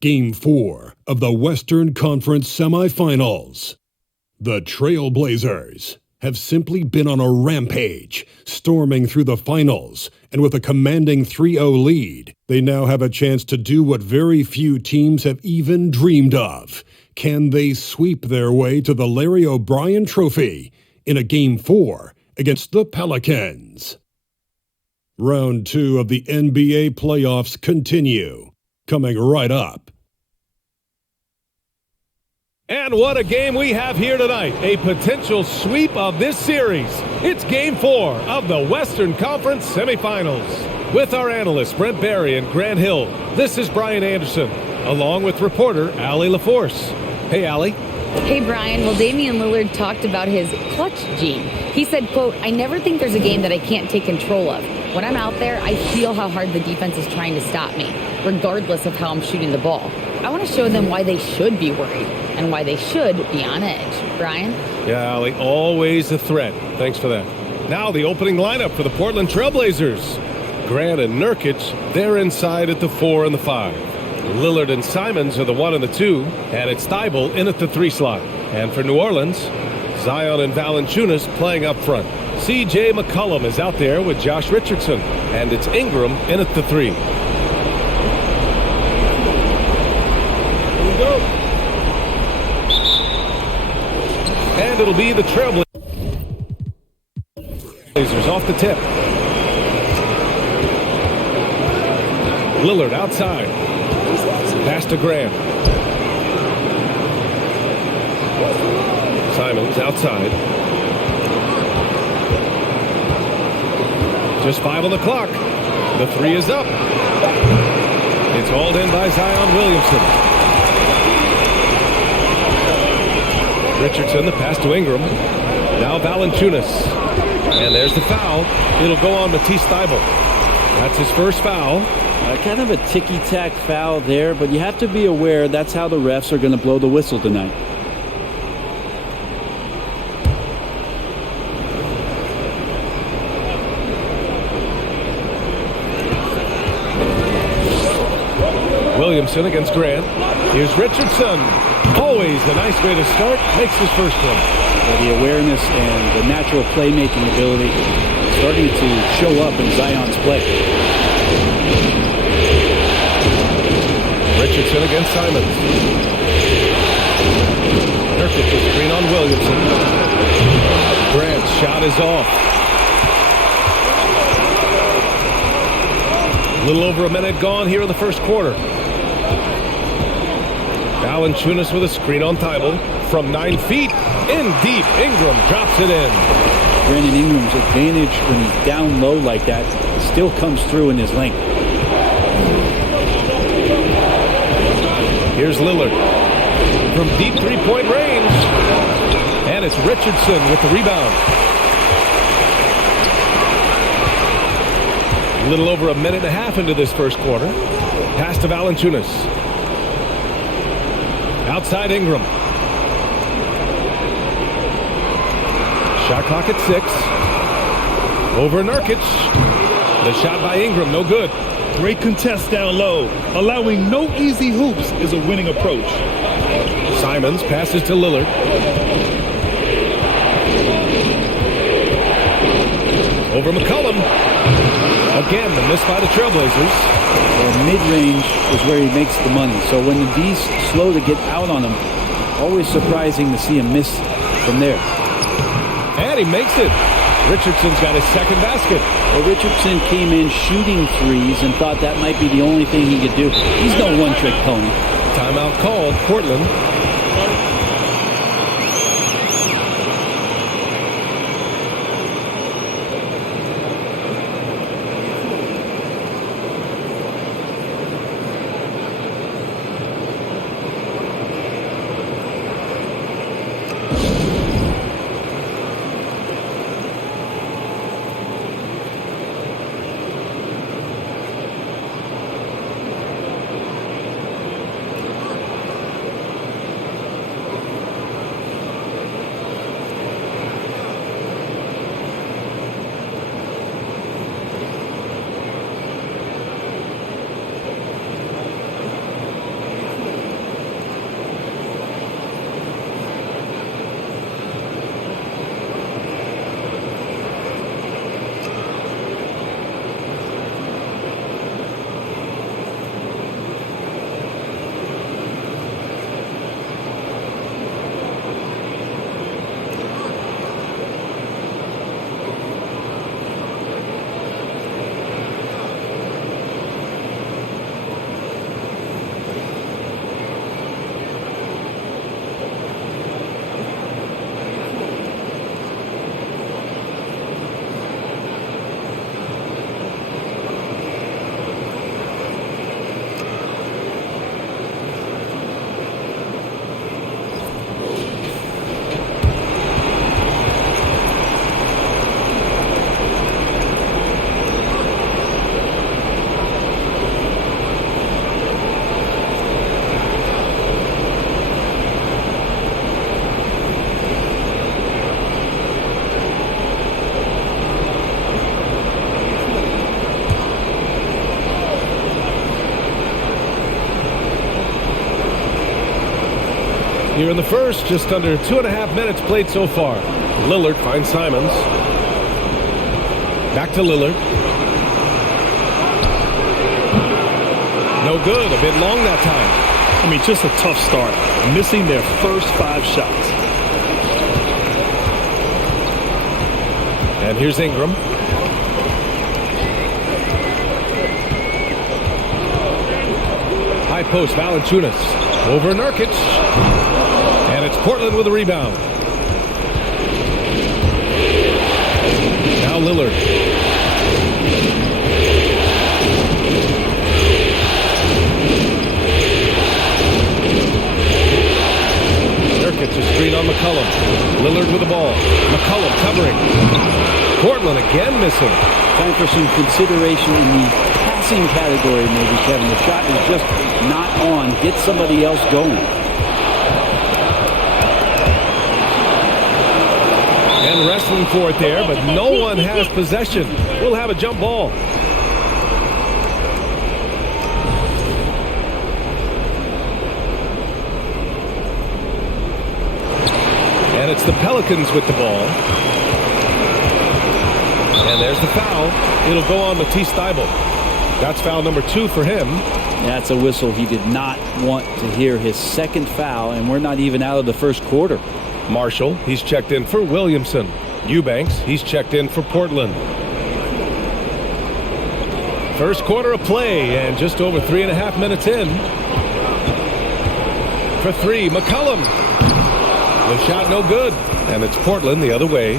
Game 4 of the Western Conference Semifinals. The Trailblazers have simply been on a rampage, storming through the finals, and with a commanding 3-0 lead, they now have a chance to do what very few teams have even dreamed of. Can they sweep their way to the Larry O'Brien Trophy in a Game 4 against the Pelicans? Round 2 of the NBA playoffs continue, coming right up. And what a game we have here tonight. A potential sweep of this series. It's Game 4 of the Western Conference Semifinals. With our analysts Brent Barry and Grant Hill, this is Brian Anderson, along with reporter Allie LaForce. Hey, Allie. Hey, Brian. Well, Damian Lillard talked about his clutch gene. He said, quote, "I never think there's a game that I can't take control of. When I'm out there, I feel how hard the defense is trying to stop me, regardless of how I'm shooting the ball. I want to show them why they should be worried and why they should be on edge." Brian? Yeah, Allie, always a threat. Thanks for that. Now the opening lineup for the Portland Trailblazers. Grant and Nurkic, they're inside at the 4 and the 5. Lillard and Simons are the 1 and the 2, and it's Thibault in at the 3 slot. And for New Orleans, Zion and Valanciunas playing up front. C.J. McCollum is out there with Josh Richardson, and it's Ingram in at the 3. Here we go. And it'll be the Trailblazers off the tip. Lillard outside. Pass to Grant. Simons outside. Just 5 on the clock. The 3 is up. It's hauled in by Zion Williamson. Richardson, the pass to Ingram. Now Valanciunas. And there's the foul. It'll go on Matisse Thybulle. That's his first foul. Kind of a ticky-tack foul there, but you have to be aware that's how the refs are going to blow the whistle tonight. Williamson against Grant. Here's Richardson. Always a nice way to start. Makes his first one. The awareness and the natural playmaking ability starting to show up in Zion's play. Richardson against Simons. Nurkic with screen on Williamson. Grant's shot is off. A little over a minute gone here in the first quarter. Valanciunas with a screen on Thybulle. From 9 feet, in deep. Ingram drops it in. Brandon Ingram's advantage when he's down low like that still comes through in his length. Here's Lillard from deep three-point range. And it's Richardson with the rebound. A little over a minute and a half into this first quarter. Pass to Valanciunas. Outside Ingram. Shot clock at 6. Over Nurkic. The shot by Ingram, no good. Great contest down low. Allowing no easy hoops is a winning approach. Simons passes to Lillard. Over McCollum. Again, the miss by the Trailblazers. Well, mid-range is where he makes the money. So when the D's slow to get out on him, always surprising to see him miss from there. And he makes it. Richardson's got his second basket. Well, Richardson came in shooting threes and thought that might be the only thing he could do. He's no one-trick pony. Timeout called, Portland. here in the first. Just under 2.5 minutes played so far. Lillard finds Simons. Back to Lillard. No good. A bit long that time. I mean, just a tough start. Missing their first 5 shots. And here's Ingram. High post, Valanciunas. Over Nurkic. And it's Portland with a rebound. Now Lillard. Nurkic is screen on McCollum. Lillard with the ball. McCollum covering. Portland again missing. Time for some consideration in the passing category, maybe, Kevin. The shot is just not on. Get somebody else going. And wrestling for it there, but no one has possession. We'll have a jump ball. And it's the Pelicans with the ball. And there's the foul. It'll go on Matisse Thybulle. That's foul number 2 for him. That's a whistle he did not want to hear. His second foul, and we're not even out of the first quarter. Marshall, he's checked in for Williamson. Eubanks, he's checked in for Portland. First quarter of play, and just over 3.5 minutes in. For 3, McCollum. The shot no good, and it's Portland the other way.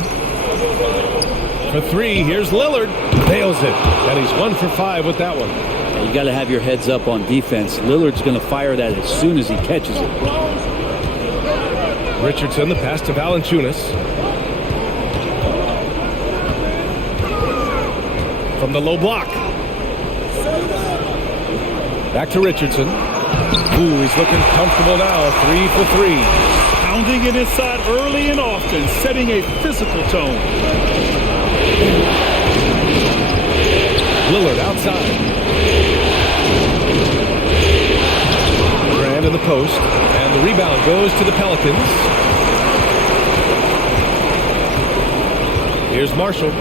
For 3, here's Lillard. Nails it, and he's 1 for 5 with that one. You got to have your heads up on defense. Lillard's going to fire that as soon as he catches it. Richardson, the pass to Valanciunas. From the low block. Back to Richardson. Ooh, he's looking comfortable now. 3 for 3. Pounding it inside early and often, setting a physical tone. Lillard outside. Grant in the post. And the rebound goes to the Pelicans. Here's Marshall.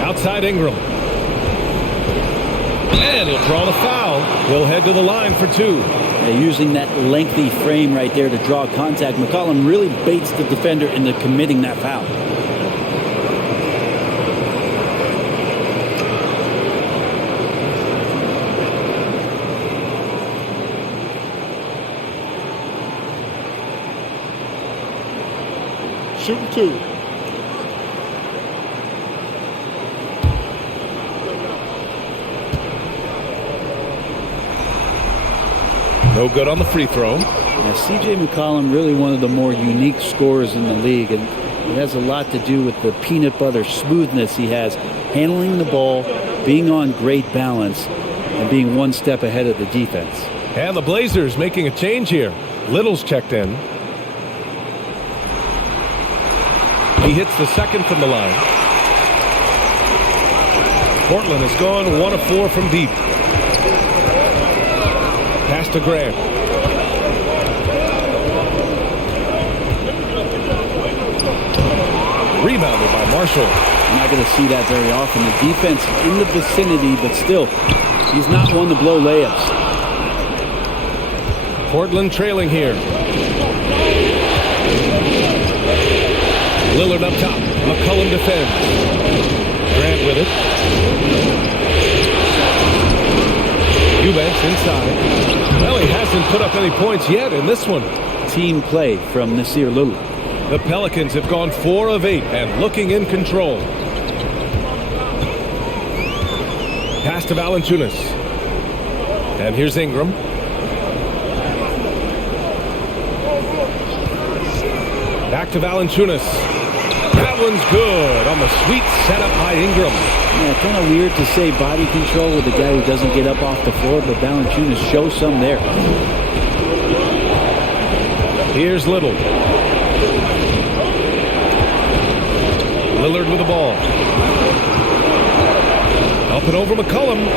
Outside Ingram. And he'll draw the foul. He'll head to the line for 2. Using that lengthy frame right there to draw contact, McCollum really baits the defender into committing that foul. Shooting 2. No good on the free throw. Now, C.J. McCollum, really one of the more unique scorers in the league, and it has a lot to do with the peanut butter smoothness he has, handling the ball, being on great balance, and being one step ahead of the defense. And the Blazers making a change here. Little's checked in. He hits the second from the line. Portland has gone 1 of 4 from deep. Pass to Grant. Rebounded by Marshall. I'm not going to see that very often. The defense in the vicinity, but still, he's not one to blow layups. Portland trailing here. Lillard up top. McCollum defends. Grant with it. Eubanks inside. Well, he hasn't put up any points yet in this one. Team play from Nasir Little. The Pelicans have gone 4 of 8 and looking in control. Pass to Valanciunas. And here's Ingram. Back to Valanciunas. That one's good on the sweet setup by Ingram. Yeah, kind of weird to say body control with a guy who doesn't get up off the floor, but Valanciunas shows some there. Here's Little. Lillard with the ball. Up and over McCollum.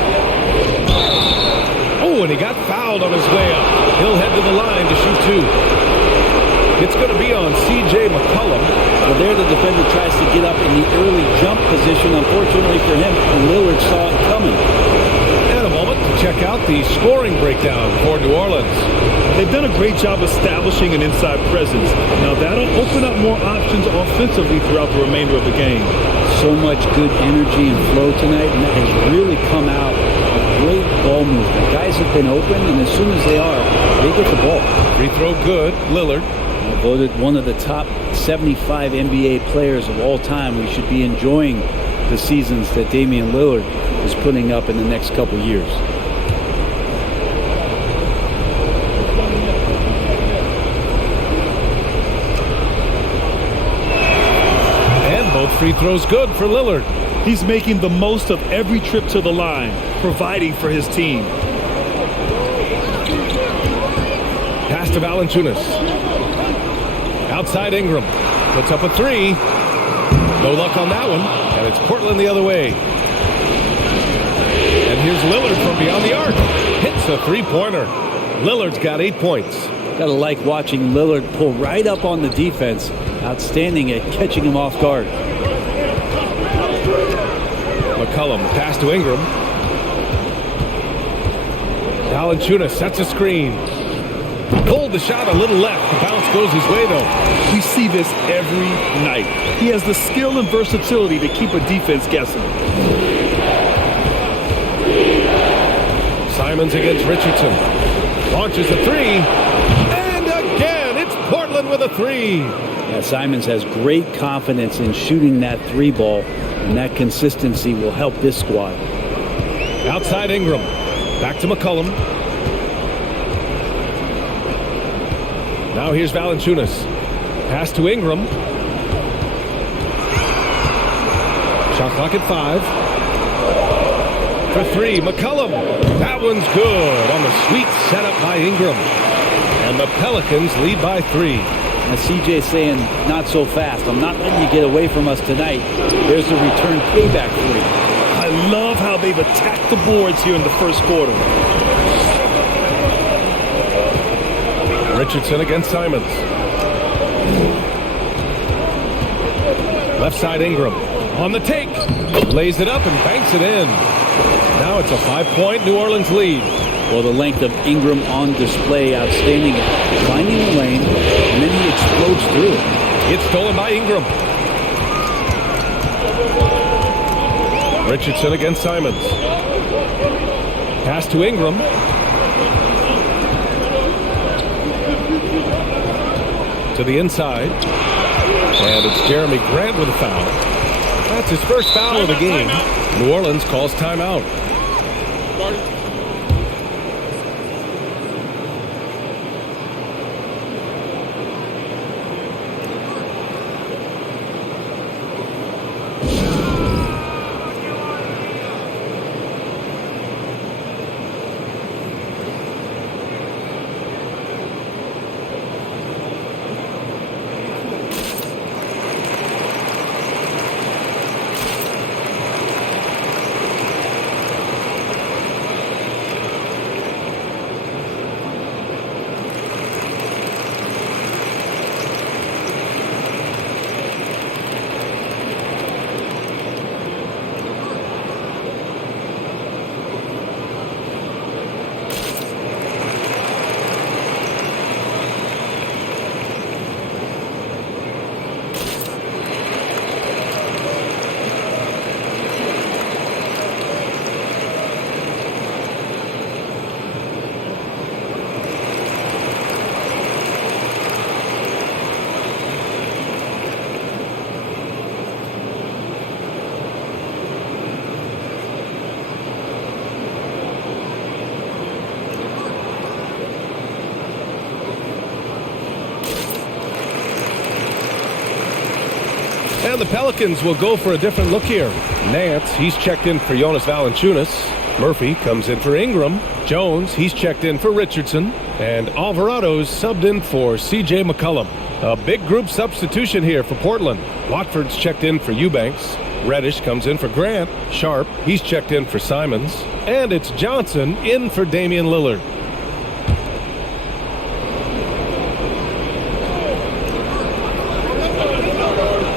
Oh, and he got fouled on his way up. He'll head to the line to shoot two. It's going to be on C.J. McCollum. Well, there the defender tries to get up in the early jump position. Unfortunately for him, Lillard saw it coming. And a moment to check out the scoring breakdown for New Orleans. They've done a great job establishing an inside presence. Now that'll open up more options offensively throughout the remainder of the game. So much good energy and flow tonight, and that has really come out of great ball movement. Guys have been open, and as soon as they are, they get the ball. Free throw good, Lillard. Voted one of the top 75 NBA players of all time. We should be enjoying the seasons that Damian Lillard is putting up in the next couple years. And both free throws good for Lillard. He's making the most of every trip to the line, providing for his team. Pass to Valanciunas. Outside Ingram. Puts up a three. No luck on that one. And it's Portland the other way. And here's Lillard from beyond the arc. Hits a three-pointer. Lillard's got 8 points. Gotta like watching Lillard pull right up on the defense. Outstanding at catching him off guard. McCollum pass to Ingram. Valanciunas sets a screen. Pulled the shot a little left. The bounce goes his way, though. We see this every night. He has the skill and versatility to keep a defense guessing. Simons against Richardson. Launches a three. And again, it's Portland with a three. Yeah, Simons has great confidence in shooting that three ball, and that consistency will help this squad. Outside Ingram. Back to McCollum. Now here's Valanciunas. Pass to Ingram. Shot clock at 5. For three, McCollum. That one's good on the sweet setup by Ingram. And the Pelicans lead by 3. Now CJ's saying, not so fast. I'm not letting you get away from us tonight. There's the return payback three. I love how they've attacked the boards here in the first quarter. Richardson against Simons. Left side Ingram. On the take. Lays it up and banks it in. Now it's a 5-point New Orleans lead. Well, the length of Ingram on display, outstanding at finding the lane, and then he explodes through it. It's stolen by Ingram. Richardson against Simons. Pass to Ingram. To the inside. And it's Jeremy Grant with a foul. That's his first foul of the game. New Orleans calls timeout. And the Pelicans will go for a different look here. Nance, he's checked in for Jonas Valanciunas. Murphy comes in for Ingram. Jones, he's checked in for Richardson. And Alvarado's subbed in for C.J. McCollum. A big group substitution here for Portland. Watford's checked in for Eubanks. Reddish comes in for Grant. Sharp, he's checked in for Simons. And it's Johnson in for Damian Lillard.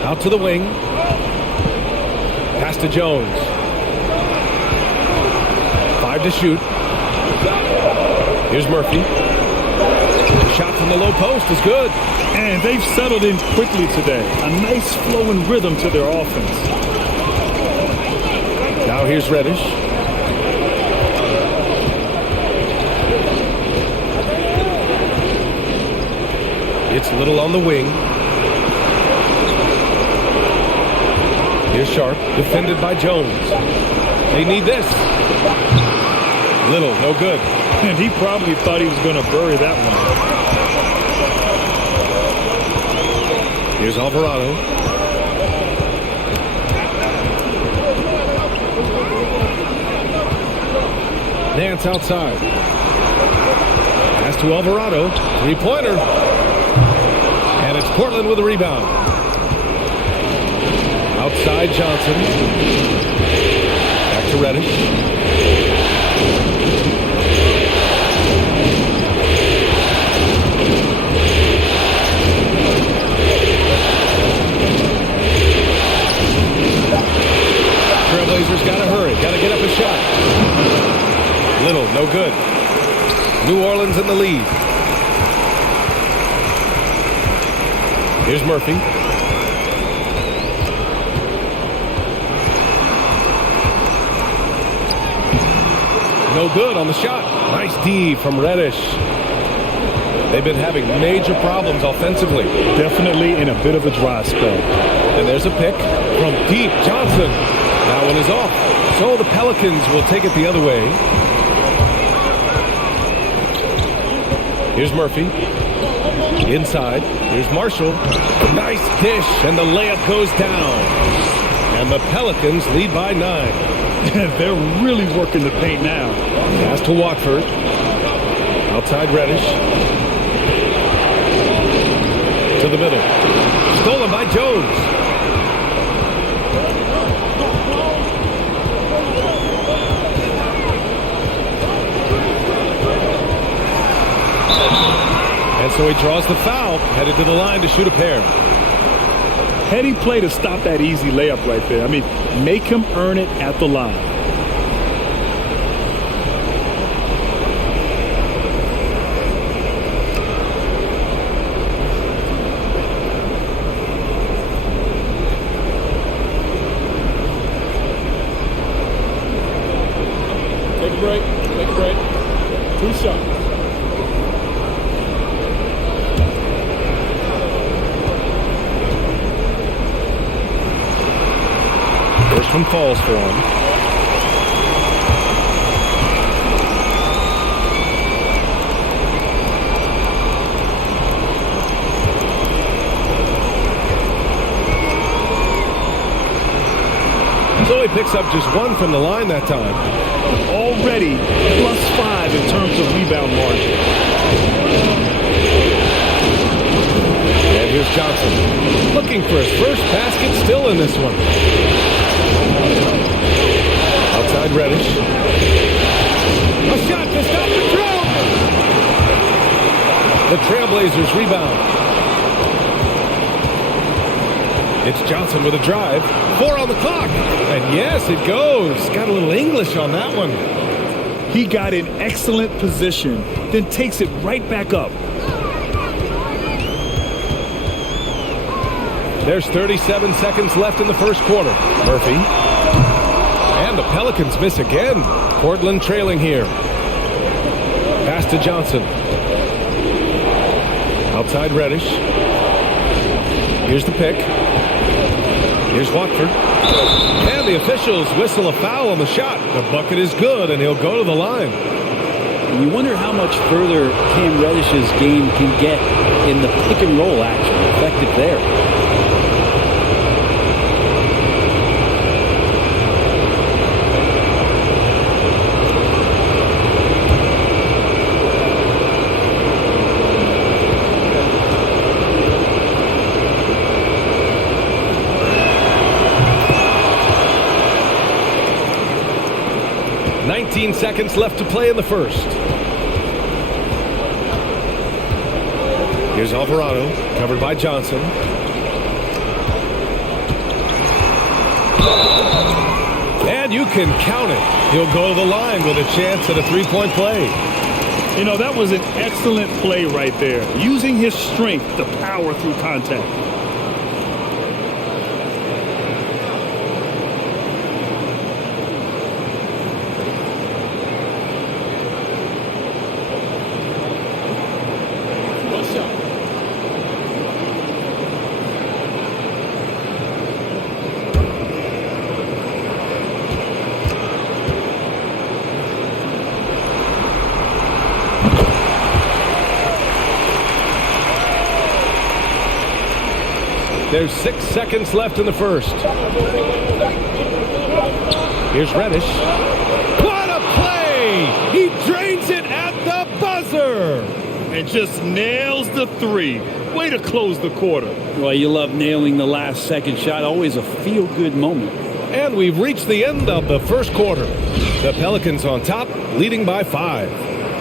Out to the wing. Pass to Jones. 5 to shoot. Here's Murphy. Shot from the low post is good. And they've settled in quickly today. A nice flow and rhythm to their offense. Now here's Reddish. It's Little on the wing. Here's Sharp, defended by Jones. They need this. Little, no good. And he probably thought he was going to bury that one. Here's Alvarado. Nance outside. Pass to Alvarado. Three-pointer. And it's Portland with a rebound. Outside Johnson. Back to Reddish. Trailblazers got to hurry. Got to get up a shot. Little, no good. New Orleans in the lead. Here's Murphy. No good on the shot. Nice D from Reddish. They've been having major problems offensively. Definitely in a bit of a dry spell. And there's a pick from deep. Johnson. That one is off. So the Pelicans will take it the other way. Here's Murphy. Inside. Here's Marshall. Nice dish, and the layup goes down. And the Pelicans lead by 9. They're really working the paint now. Pass to Watford. Outside Reddish. To the middle. Stolen by Jones. And so he draws the foul, headed to the line to shoot a pair. Heady play to stop that easy layup right there. I mean, make him earn it at the line. Take a break. Take a break. 2 shots. First one falls for him. So he picks up just 1 from the line that time. Already +5 in terms of rebound margin. And here's Johnson. Looking for his first basket, still in this one. Outside Reddish. A shot to stop the throw. The Trailblazers rebound. It's Johnson with a drive. 4 on the clock. And yes, it goes. Got a little English on that one. He got in excellent position, then takes it right back up. There's 37 seconds left in the first quarter. Murphy. And the Pelicans miss again. Portland trailing here. Pass to Johnson. Outside Reddish. Here's the pick. Here's Watford. And the officials whistle a foul on the shot. The bucket is good, and he'll go to the line. And you wonder how much further Cam Reddish's game can get in the pick and roll action. Effective there. Seconds left to play in the first. Here's Alvarado, covered by Johnson. And you can count it. He'll go to the line with a chance at a three-point play. You know, that was an excellent play right there. Using his strength to power through contact. There's 6 seconds left in the first. Here's Reddish. What a play! He drains it at the buzzer! And just nails the three. Way to close the quarter. Well, you love nailing the last second shot. Always a feel-good moment. And we've reached the end of the first quarter. The Pelicans on top, leading by 5.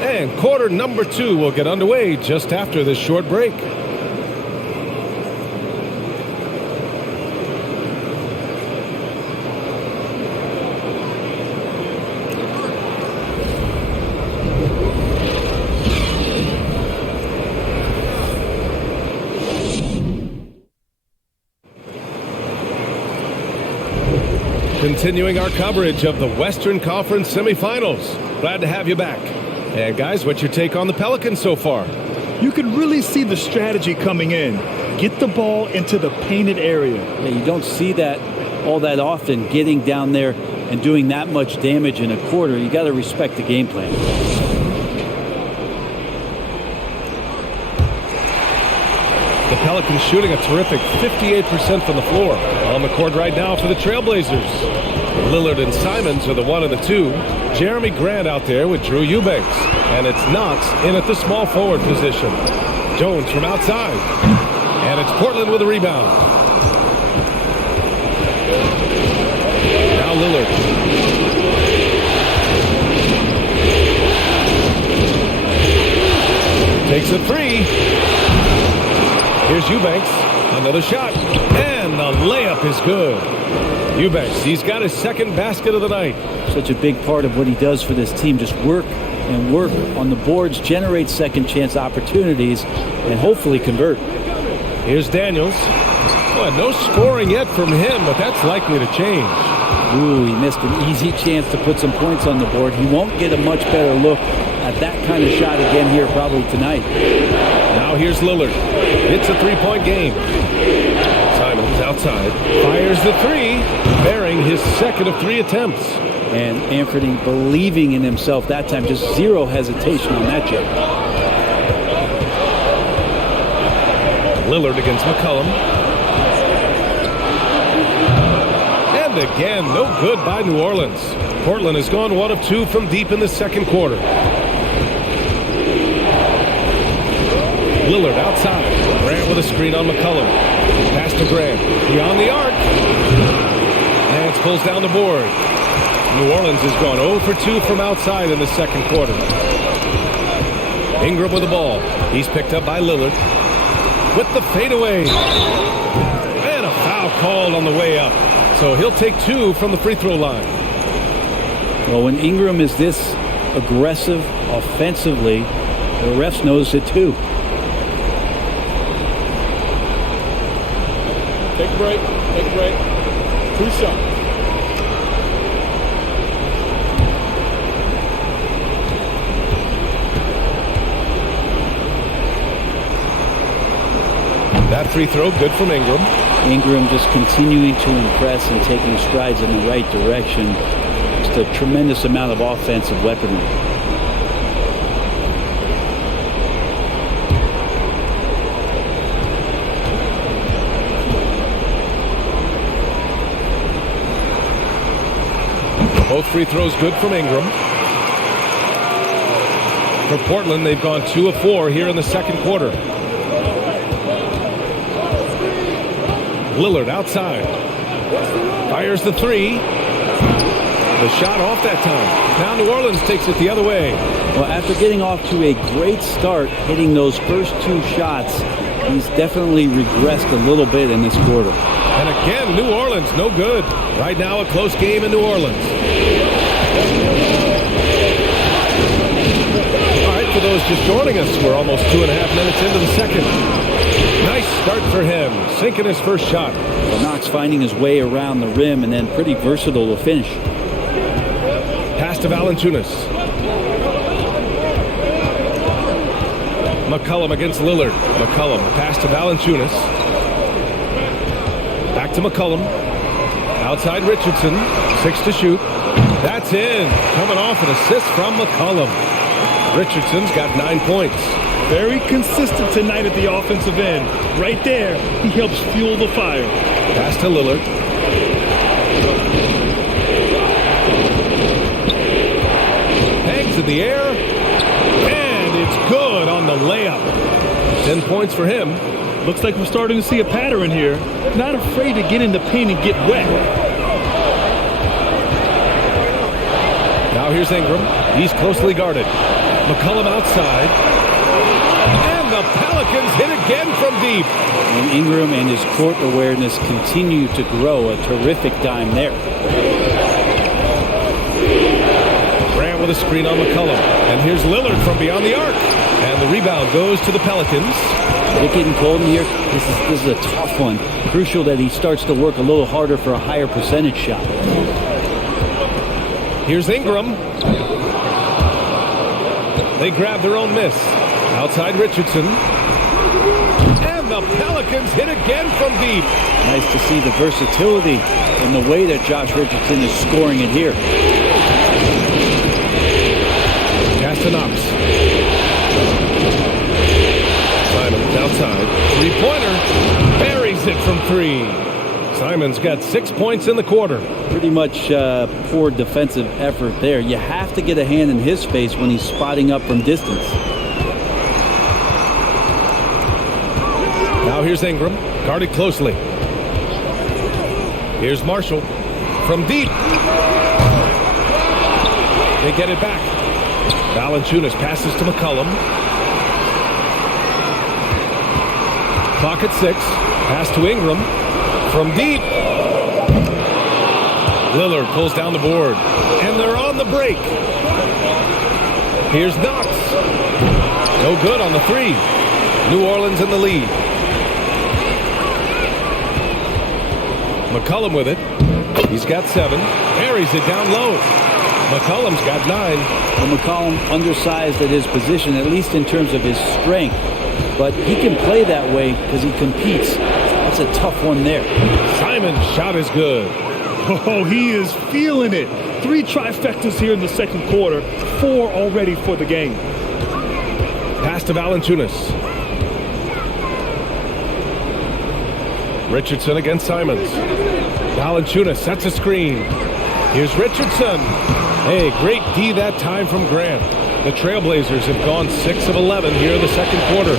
And quarter number 2 will get underway just after this short break. Continuing our coverage of the Western Conference semifinals. Glad to have you back. And guys, what's your take on the Pelicans so far? You can really see the strategy coming in. Get the ball into the painted area. Yeah, you don't see that all that often, getting down there and doing that much damage in a quarter. You got to respect the game plan. The Pelicans shooting a terrific 58% from the floor. On the court right now for the Trailblazers. Lillard and Simons are the 1 and the 2. Jeremy Grant out there with Drew Eubanks. And it's Knox in at the small forward position. Jones from outside. And it's Portland with a rebound. Now Lillard. Takes a three. Here's Eubanks. Another shot. And the layup is good. Eubanks, he's got his second basket of the night. Such a big part of what he does for this team. Just work and work on the boards, generate second chance opportunities, and hopefully convert. Here's Daniels. Well, no scoring yet from him, but that's likely to change. Ooh, he missed an easy chance to put some points on the board. He won't get a much better look at that kind of shot again here probably tonight. Now here's Lillard. It's a three-point game. Simons outside. Fires the three, bearing his second of 3 attempts. And Anthony believing in himself that time. Just zero hesitation on that jump. Lillard against McCollum. And again, no good by New Orleans. Portland has gone 1 of 2 from deep in the second quarter. Lillard outside. Grant with a screen on McCollum. Pass to Grant. Beyond the arc. Lance pulls down the board. New Orleans has gone 0 for 2 from outside in the second quarter. Ingram with the ball. He's picked up by Lillard. With the fadeaway. And a foul called on the way up. So he'll take 2 from the free throw line. Well, when Ingram is this aggressive offensively, the refs notice it too. Take a break. Take a break. 2 shots. That free throw good from Ingram. Ingram just continuing to impress and taking strides in the right direction. Just a tremendous amount of offensive weaponry. Both free throws good from Ingram. For Portland, they've gone 2 of 4 here in the second quarter. Lillard outside. Fires the three. The shot off that time. Now New Orleans takes it the other way. Well, after getting off to a great start, hitting those first 2 shots, He's definitely regressed a little bit in this quarter. And again, New Orleans, no good. Right now, a close game in New Orleans. All right, for those just joining us, we're almost 2.5 minutes into the second. Nice start for him, sinking his first shot. Well, Knox finding his way around the rim and then pretty versatile to finish. Pass to Valanciunas. McCollum against Lillard. McCollum, pass to Valanciunas. Back to McCollum. Outside Richardson. 6 to shoot. That's in. Coming off an assist from McCollum. Richardson's got 9 points. Very consistent tonight at the offensive end. Right there, he helps fuel the fire. Pass to Lillard. Hangs in the air. And it's good on the layup. 10 points for him. Looks like we're starting to see a pattern here. Not afraid to get in the paint and get wet. Now here's Ingram. He's closely guarded. McCollum outside. And the Pelicans hit again from deep. And Ingram and his court awareness continue to grow. A terrific dime there. Grant with a screen on McCollum. And here's Lillard from beyond the arc. And the rebound goes to the Pelicans. They're getting cold in here. This is a tough one. Crucial that he starts to work a little harder for a higher percentage shot. Here's Ingram. They grab their own miss. Outside Richardson. And the Pelicans hit again from deep. Nice to see the versatility in the way that Josh Richardson is scoring it here. Pass to Knox. Simons outside. Three-pointer. Buries it from 3. Simons got 6 points in the quarter. Pretty much poor defensive effort there. You have to get a hand in his face when he's spotting up from distance. Now here's Ingram. Guarded closely. Here's Marshall. From deep. They get it back. Valanciunas passes to McCollum. Clock at 6. Pass to Ingram. From deep. Lillard pulls down the board. And they're on the break. Here's Knox. No good on the 3. New Orleans in the lead. McCollum with it. He's got 7. Buries it down low. McCollum's got 9. Well, McCollum undersized at his position, at least in terms of his strength. But he can play that way because he competes. That's a tough one there. Simon's shot is good. Oh, he is feeling it. 3 trifectas here in the second quarter. 4 already for the game. Pass to Valanciunas. Richardson against Simons. Valanciunas sets a screen. Here's Richardson. Hey, great D that time from Grant. The Trailblazers have gone 6 of 11 here in the second quarter.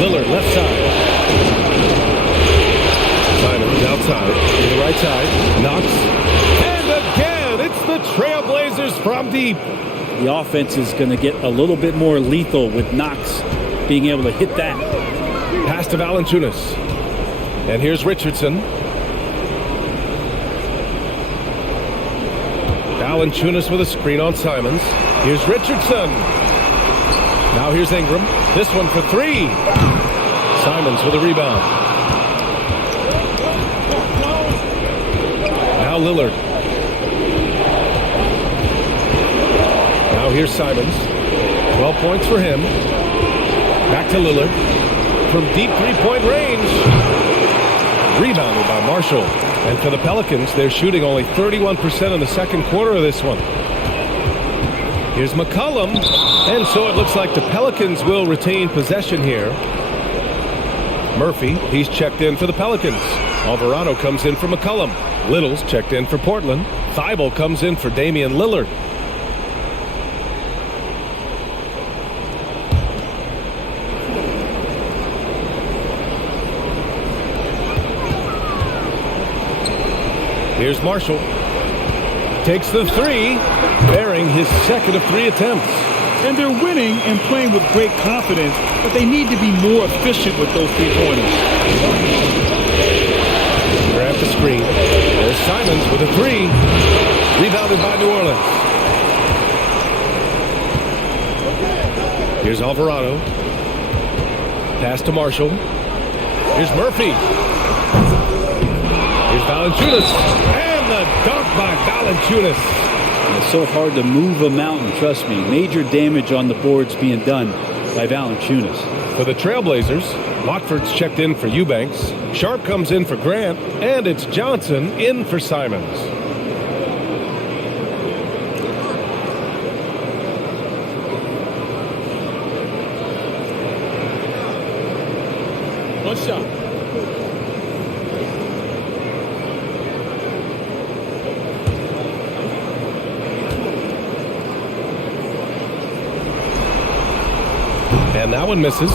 Lillard left side. Simons outside to the right side. Knox. And again, it's the Trailblazers from deep. The offense is going to get a little bit more lethal with Knox being able to hit that. Pass to Valanciunas. And here's Richardson. Valanciunas with a screen on Simons. Here's Richardson. Now here's Ingram. This one for 3. Simons with a rebound. Now Lillard. Now here's Simons. 12 points for him. Back to Lillard. From deep three-point range. Rebounded by Marshall. And for the Pelicans, they're shooting only 31% in the second quarter of this one. Here's McCollum. And so it looks like the Pelicans will retain possession here. Murphy, he's checked in for the Pelicans. Alvarado comes in for McCollum. Little's checked in for Portland. Thibault comes in for Damian Lillard. Here's Marshall. Takes the 3, bearing his second of 3 attempts. And they're winning and playing with great confidence, but they need to be more efficient with those three-pointers. Grab the screen. There's Simons with a three. Rebounded by New Orleans. Here's Alvarado. Pass to Marshall. Here's Murphy. Here's Valanciunas. And the dunk by Valanciunas. It's so hard to move a mountain, trust me. Major damage on the boards being done by Valanciunas. For the Trailblazers, Watford's checked in for Eubanks. Sharp comes in for Grant. And it's Johnson in for Simons. One shot. And that one misses.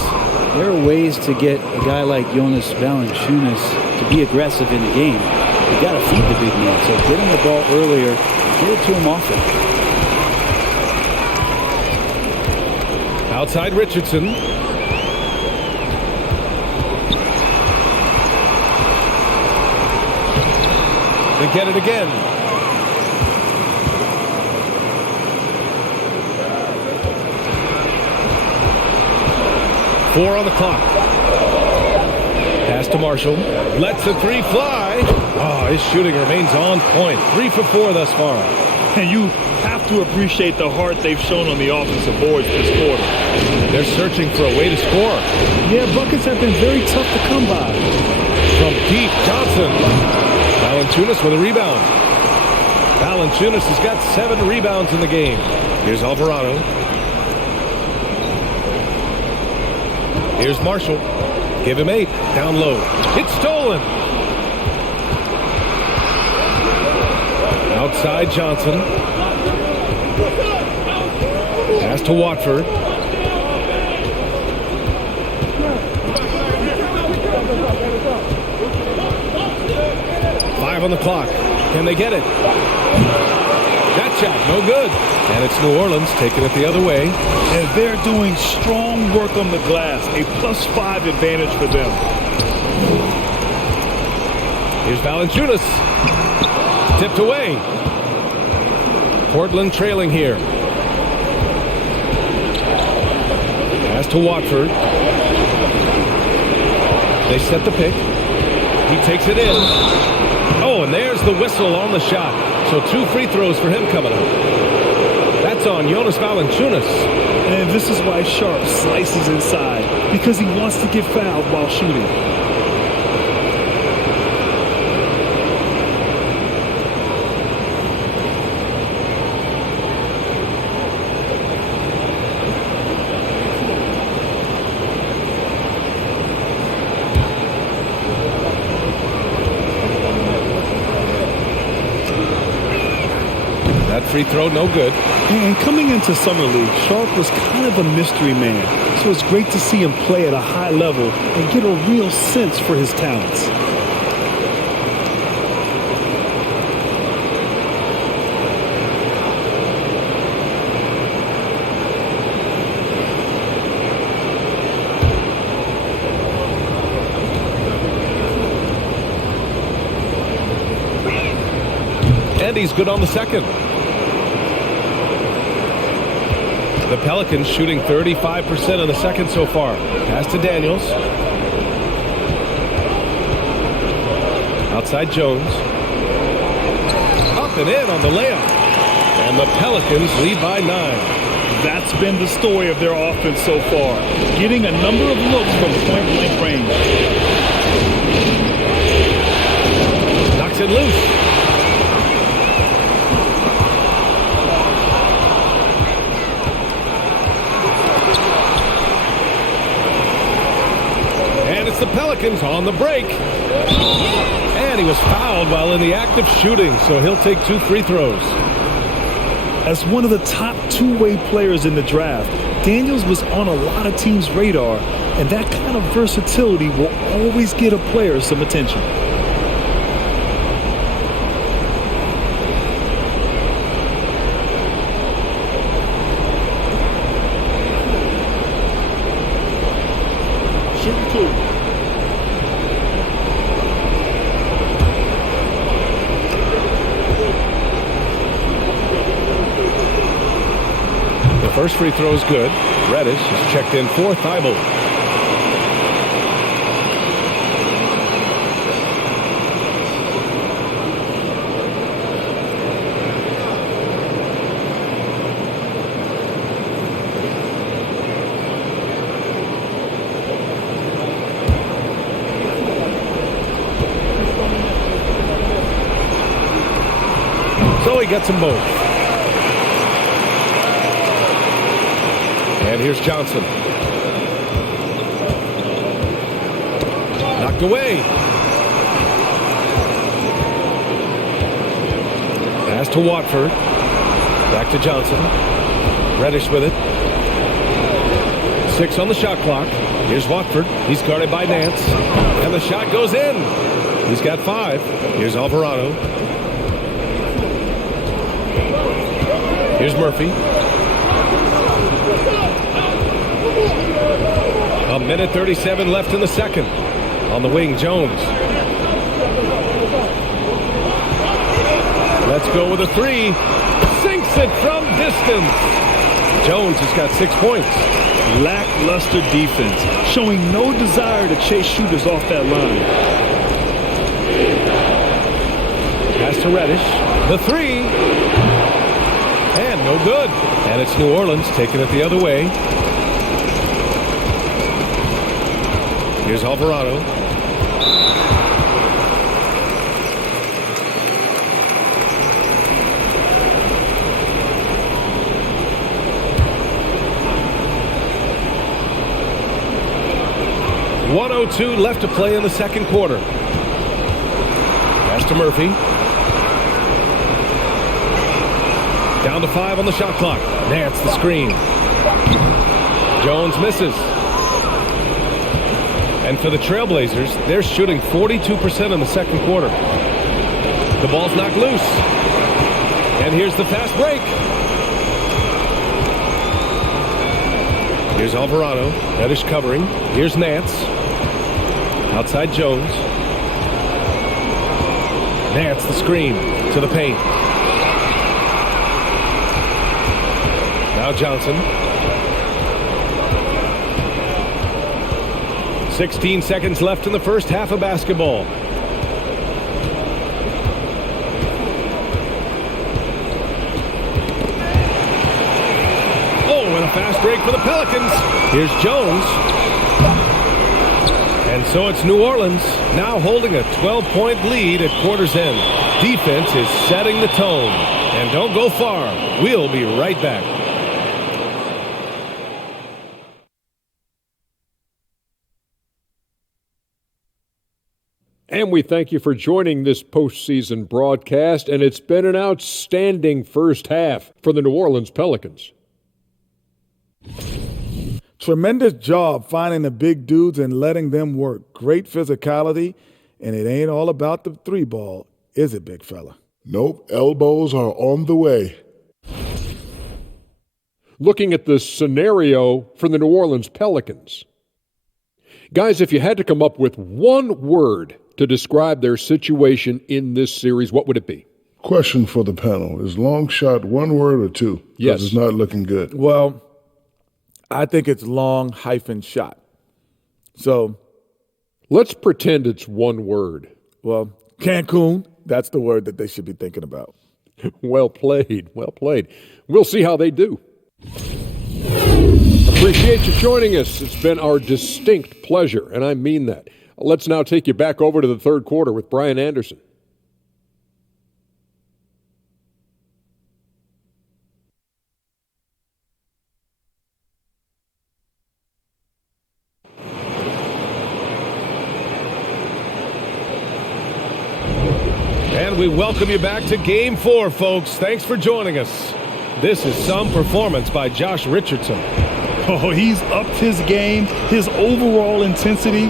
There are ways to get a guy like Jonas Valanciunas to be aggressive in the game. You got to feed the big man. So get him the ball earlier, get it to him often. Outside Richardson. They get it again. Four on the clock. Pass to Marshall. Lets the three fly. Oh, his shooting remains on point. 3 for 4 thus far. And you have to appreciate the heart they've shown on the offensive boards this quarter. They're searching for a way to score. Yeah, buckets have been very tough to come by. From deep, Johnson. Valanciunas with a rebound. Valanciunas has got 7 rebounds in the game. Here's Alvarado. Here's Marshall. Give him 8. Down low. It's stolen. Outside Johnson. Pass to Watford. Five on the clock. Can they get it? That shot, no good. And it's New Orleans taking it the other way. And they're doing strong work on the glass. A +5 advantage for them. Here's Valanciunas. Tipped away. Portland trailing here. Pass to Watford. They set the pick. He takes it in. Oh, and there's the whistle on the shot. So 2 free throws for him coming up. That's on Jonas Valanciunas. And this is why Sharp slices inside, because he wants to get fouled while shooting. That free throw, no good. And coming into Summer League, Sharp was kind of a mystery man. So it's great to see him play at a high level and get a real sense for his talents. And he's good on the second. The Pelicans shooting 35% in the second so far. Pass to Daniels. Outside Jones. Up and in on the layup. And the Pelicans lead by 9. That's been the story of their offense so far. Getting a number of looks from point-blank range. Knocks it loose. The Pelicans on the break. And he was fouled while in the act of shooting, so he'll take 2 free throws. As one of the top two-way players in the draft, Daniels was on a lot of teams' radar, and that kind of versatility will always get a player some attention. The first free throw is good. Reddish is checked in for Thibault. So he gets them both. And here's Johnson. Knocked away. Pass to Watford. Back to Johnson. Reddish with it. 6 on the shot clock. Here's Watford. He's guarded by Nance. And the shot goes in. He's got 5. Here's Alvarado. Here's Murphy. A minute 37 left in the second. On the wing, Jones. Let's go with a 3. Sinks it from distance. Jones has got 6 points. Lackluster defense, showing no desire to chase shooters off that line. Pass to Reddish. The 3. And no good. And it's New Orleans taking it the other way. Here's Alvarado. .102 left to play in the second quarter. Pass to Murphy. Down to 5 on the shot clock. Nance the screen. Jones misses. And for the Trailblazers, they're shooting 42% in the second quarter. The ball's knocked loose. And here's the fast break. Here's Alvarado. Reddish covering. Here's Nance. Outside Jones. Nance the screen to the paint. Now Johnson. 16 seconds left in the first half of basketball. Oh, and a fast break for the Pelicans. Here's Jones. And so it's New Orleans now holding a 12-point lead at quarter's end. Defense is setting the tone. And don't go far. We'll be right back. And we thank you for joining this postseason broadcast, and it's been an outstanding first half for the New Orleans Pelicans. Tremendous job finding the big dudes and letting them work. Great physicality, and it ain't all about the 3 ball, is it, big fella? Nope, elbows are on the way. Looking at the scenario for the New Orleans Pelicans. Guys, if you had to come up with one word to describe their situation in this series, what would it be? Question for the panel. Is long shot one word or 2? Yes. It's not looking good. Well, I think it's long -shot. So let's pretend it's one word. Well, Cancun, that's the word that they should be thinking about. Well played. Well played. We'll see how they do. Appreciate you joining us. It's been our distinct pleasure, and I mean that. Let's now take you back over to the third quarter with Brian Anderson. And we welcome you back to Game 4, folks. Thanks for joining us. This is some performance by Josh Richardson. Oh, he's upped his game, his overall intensity.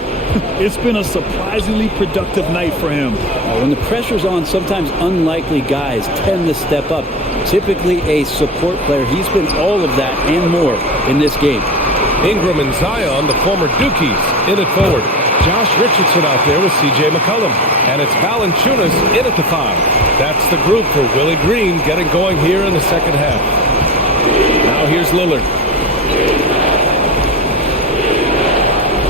It's been a surprisingly productive night for him. When the pressure's on, sometimes unlikely guys tend to step up. Typically a support player. He's been all of that and more in this game. Ingram and Zion, the former Dukies, in it forward. Josh Richardson out there with C.J. McCollum. And it's Valanciunas in at the 5. That's the group for Willie Green getting going here in the second half. Now here's Lillard.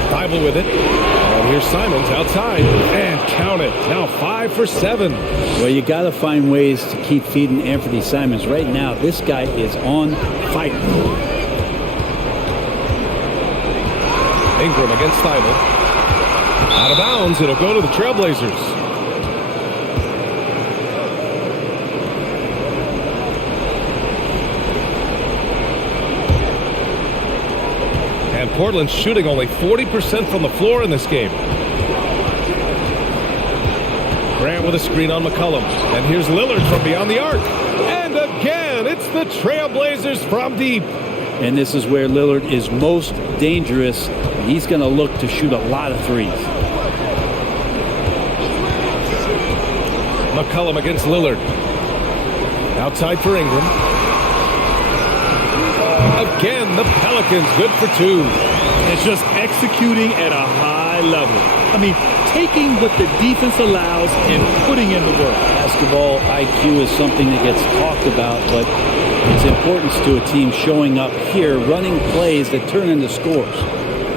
Thibault with it. And here's Simons outside. And count it. Now 5 for 7. Well, you got to find ways to keep feeding Anthony Simons. Right now, this guy is on fire. Ingram against Thibault. Out of bounds. It'll go to the Trailblazers. And Portland's shooting only 40% from the floor in this game. Grant with a screen on McCollum. And here's Lillard from beyond the arc. And again, it's the Trailblazers from deep. And this is where Lillard is most dangerous. He's going to look to shoot a lot of threes. McCollum against Lillard. Outside for Ingram. Again, the Pelicans good for 2. It's just executing at a high level. I mean, taking what the defense allows and putting in the work. Basketball IQ is something that gets talked about, but its importance to a team showing up here, running plays that turn into scores.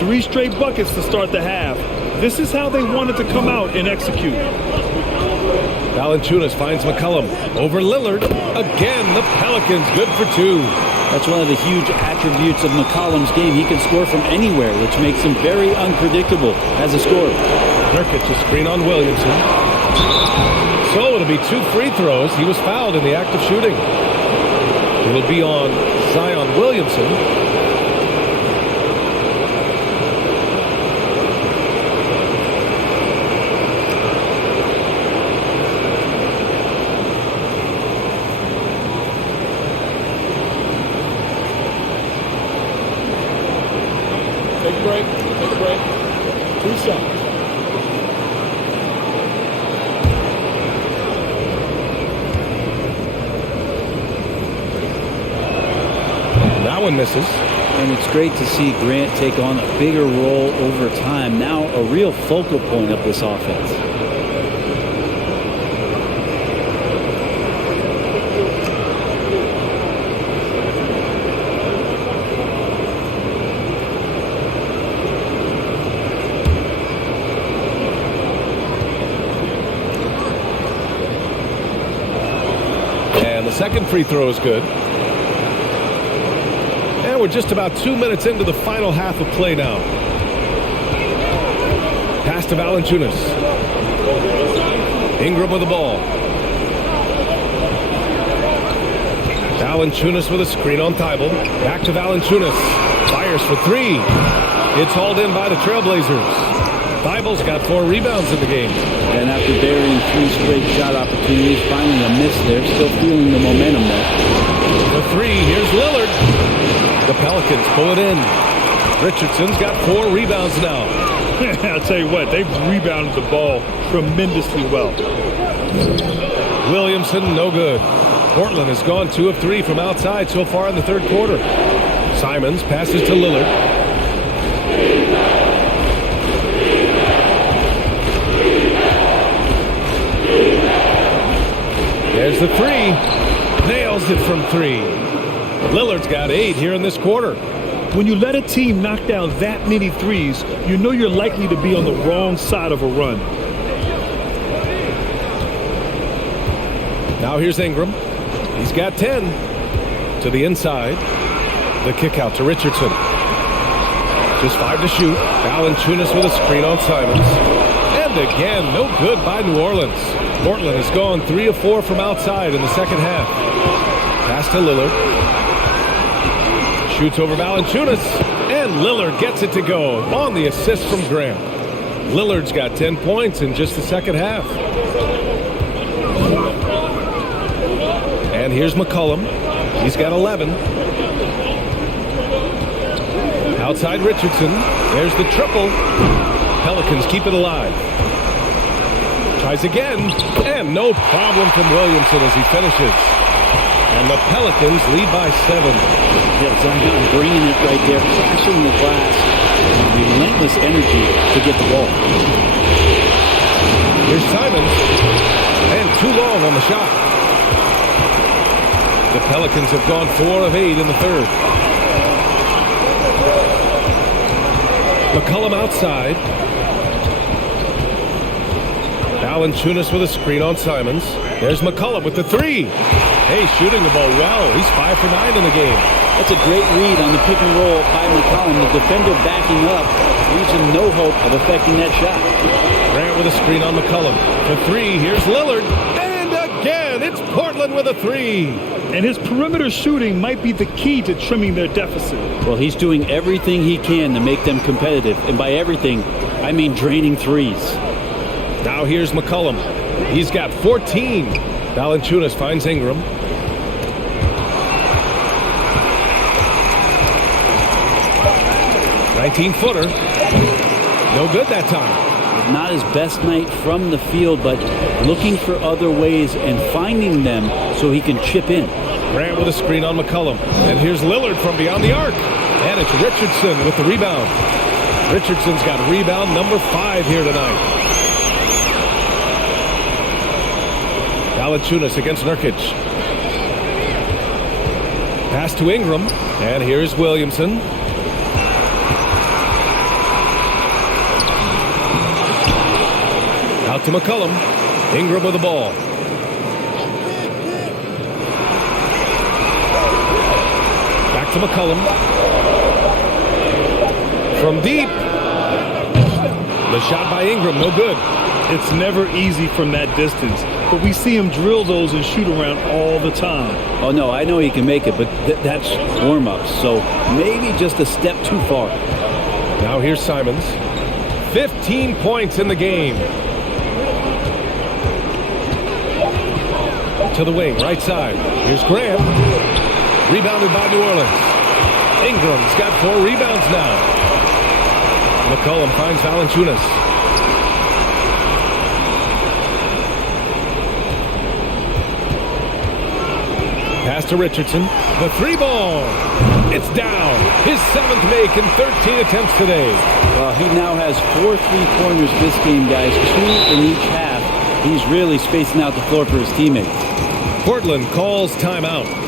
3 straight buckets to start the half. This is how they wanted to come out and execute. Valanciunas finds McCollum over Lillard. Again, the Pelicans good for 2. That's one of the huge attributes of McCollum's game. He can score from anywhere, which makes him very unpredictable as a scorer. Nurkic to screen on Williamson. So it'll be 2 free throws. He was fouled in the act of shooting. It'll be on Zion Williamson. Take a break. 2 shots. That one misses. And it's great to see Grant take on a bigger role over time. Now a real focal point of this offense. Second free throw is good. And we're just about 2 minutes into the final half of play now. Pass to Valanciunas. Ingram with the ball. Valanciunas with a screen on Thibault. Back to Valanciunas. Fires for 3. It's hauled in by the Trailblazers. Thibault's got 4 rebounds in the game. And after burying 3 straight shot opportunities, finally a miss there. Still feeling the momentum there. The 3, here's Lillard. The Pelicans pull it in. Richardson's got 4 rebounds now. I'll tell you what, they've rebounded the ball tremendously well. Williamson, no good. Portland has gone 2 of 3 from outside so far in the third quarter. Simons passes to Lillard. There's the 3. Nails it from 3. Lillard's got 8 here in this quarter. When you let a team knock down that many threes, you know you're likely to be on the wrong side of a run. Now here's Ingram. He's got 10. To the inside. The kick out to Richardson. Just 5 to shoot. Valanciunas with a screen on Simons. And again, no good by New Orleans. Portland has gone 3 of 4 from outside in the second half. Pass to Lillard. Shoots over Valanciunas. And Lillard gets it to go on the assist from Grant. Lillard's got 10 points in just the second half. And here's McCollum. He's got 11. Outside Richardson. There's the triple. Pelicans keep it alive. Tries again, and no problem from Williamson as he finishes. And the Pelicans lead by 7. Yeah, Zion bringing it right there, crashing the glass, relentless energy to get the ball. Here's Simons, and too long on the shot. The Pelicans have gone 4 of 8 in the third. McCollum outside. Valanciunas with a screen on Simons. There's McCollum with the three. Hey, shooting the ball well. He's 5 for 9 in the game. That's a great read on the pick and roll by McCollum. The defender backing up leaves him no hope of affecting that shot. Grant with a screen on McCollum. For three, here's Lillard. And again, it's Portland with a three. And his perimeter shooting might be the key to trimming their deficit. Well, he's doing everything he can to make them competitive. And by everything, I mean draining threes. Now here's McCollum. He's got 14. Valanciunas finds Ingram. Footer. No good that time. Not his best night from the field, but looking for other ways and finding them so he can chip in. Grant with a screen on McCollum. And here's Lillard from beyond the arc. And it's Richardson with the rebound. Richardson's got rebound number 5 here tonight. Valanciunas against Nurkic. Pass to Ingram. And here's Williamson. Out to McCollum. Ingram with the ball. Back to McCollum. From deep. The shot by Ingram, no good. It's never easy from that distance, but we see him drill those and shoot around all the time. Oh, no, I know he can make it, but that's warm-ups, so maybe just a step too far. Now here's Simons. 15 points in the game. To the wing, right side. Here's Grant. Rebounded by New Orleans. Ingram's got 4 rebounds now. McCollum finds Valanciunas. Pass to Richardson. The 3-ball. It's down. His 7th make in 13 attempts today. He now has 4 3-pointers this game, guys. 2 in each half. He's really spacing out the floor for his teammates. Portland calls timeout.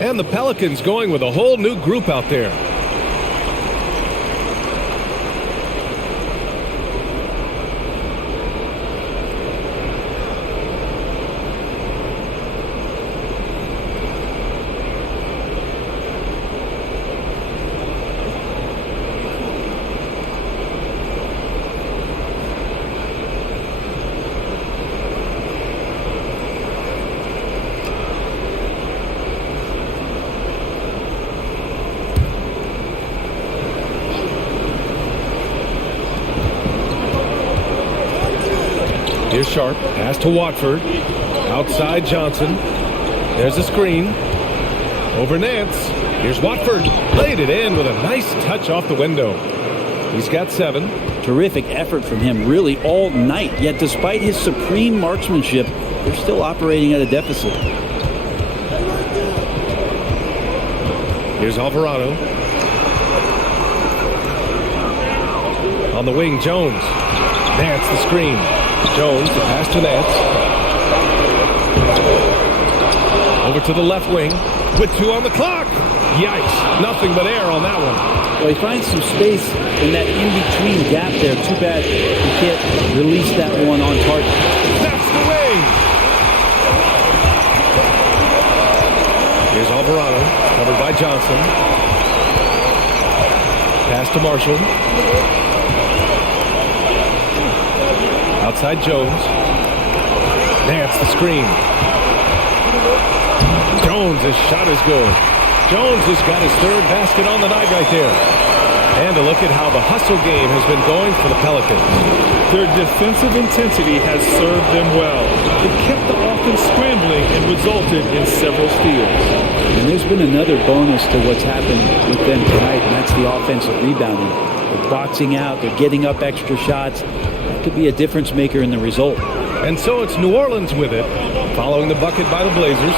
And the Pelicans going with a whole new group out there. Here's Sharp. Pass to Watford. Outside Johnson. There's a screen. Over Nance. Here's Watford. Played it in with a nice touch off the window. He's got 7. Terrific effort from him really all night. Yet despite his supreme marksmanship, they're still operating at a deficit. Here's Alvarado. On the wing, Jones. Nance the screen. Jones, the pass to Nance. Over to the left wing with 2 on the clock. Yikes. Nothing but air on that one. Well, he finds some space in that in-between gap there. Too bad he can't release that one on target. That's the way. Here's Alvarado, covered by Johnson. Pass to Marshall. Outside Jones. Nance the screen. Jones, his shot is good. Jones has got his 3rd basket on the night right there. And a look at how the hustle game has been going for the Pelicans. Their defensive intensity has served them well. It kept the offense scrambling and resulted in several steals. And there's been another bonus to what's happened with them tonight, and that's the offensive rebounding. They're boxing out, they're getting up extra shots. That could be a difference maker in the result. And so it's New Orleans with it, following the bucket by the Blazers.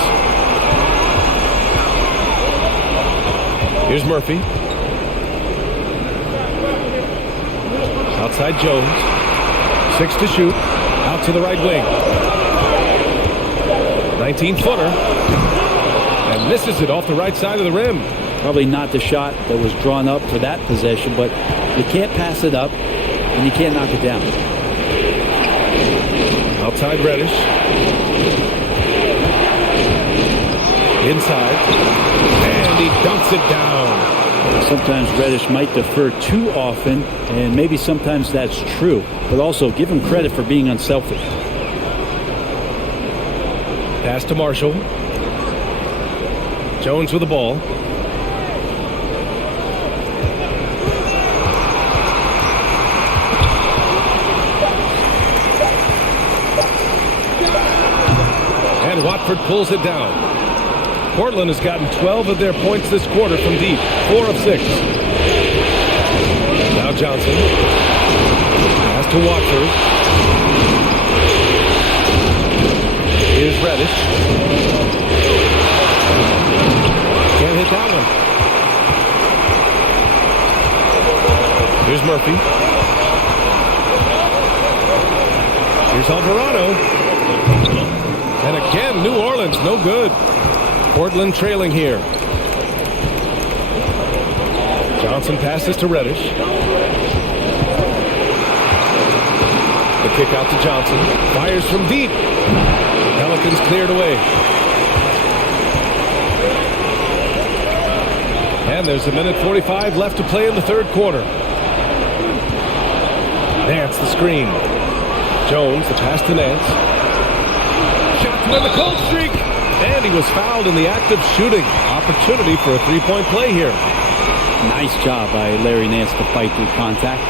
Here's Murphy. Outside Jones. 6 to shoot. Out to the right wing. 19-footer. And misses it off the right side of the rim. Probably not the shot that was drawn up for that possession, but you can't pass it up and you can't knock it down. Outside Reddish. Inside. And he dunks it down. Sometimes Reddish might defer too often, and maybe sometimes that's true. But also, give him credit for being unselfish. Pass to Marshall. Jones with the ball. And Watford pulls it down. Portland has gotten 12 of their points this quarter from deep. 4 of 6. Now Johnson. Pass to Watford. Here's Reddish. Can't hit that one. Here's Murphy. Here's Alvarado. And again, New Orleans, no good. Portland trailing here. Johnson passes to Reddish. The kick out to Johnson. Fires from deep. Pelicans cleared away. And there's a minute 45 left to play in the 3rd quarter. Nance the screen. Jones, the pass to Nance. Shot to end the cold streak. And he was fouled in the act of shooting. Opportunity for a 3-point play here. Nice job by Larry Nance to fight through contact.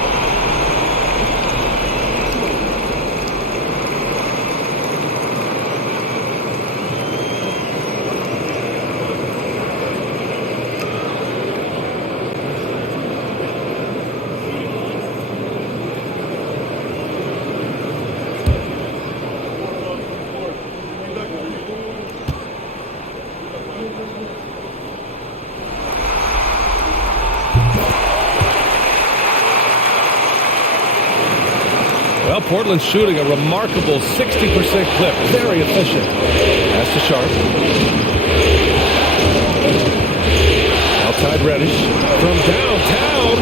Well, Portland's shooting a remarkable 60% clip. Very efficient. Pass to Sharp. Outside Reddish. From downtown.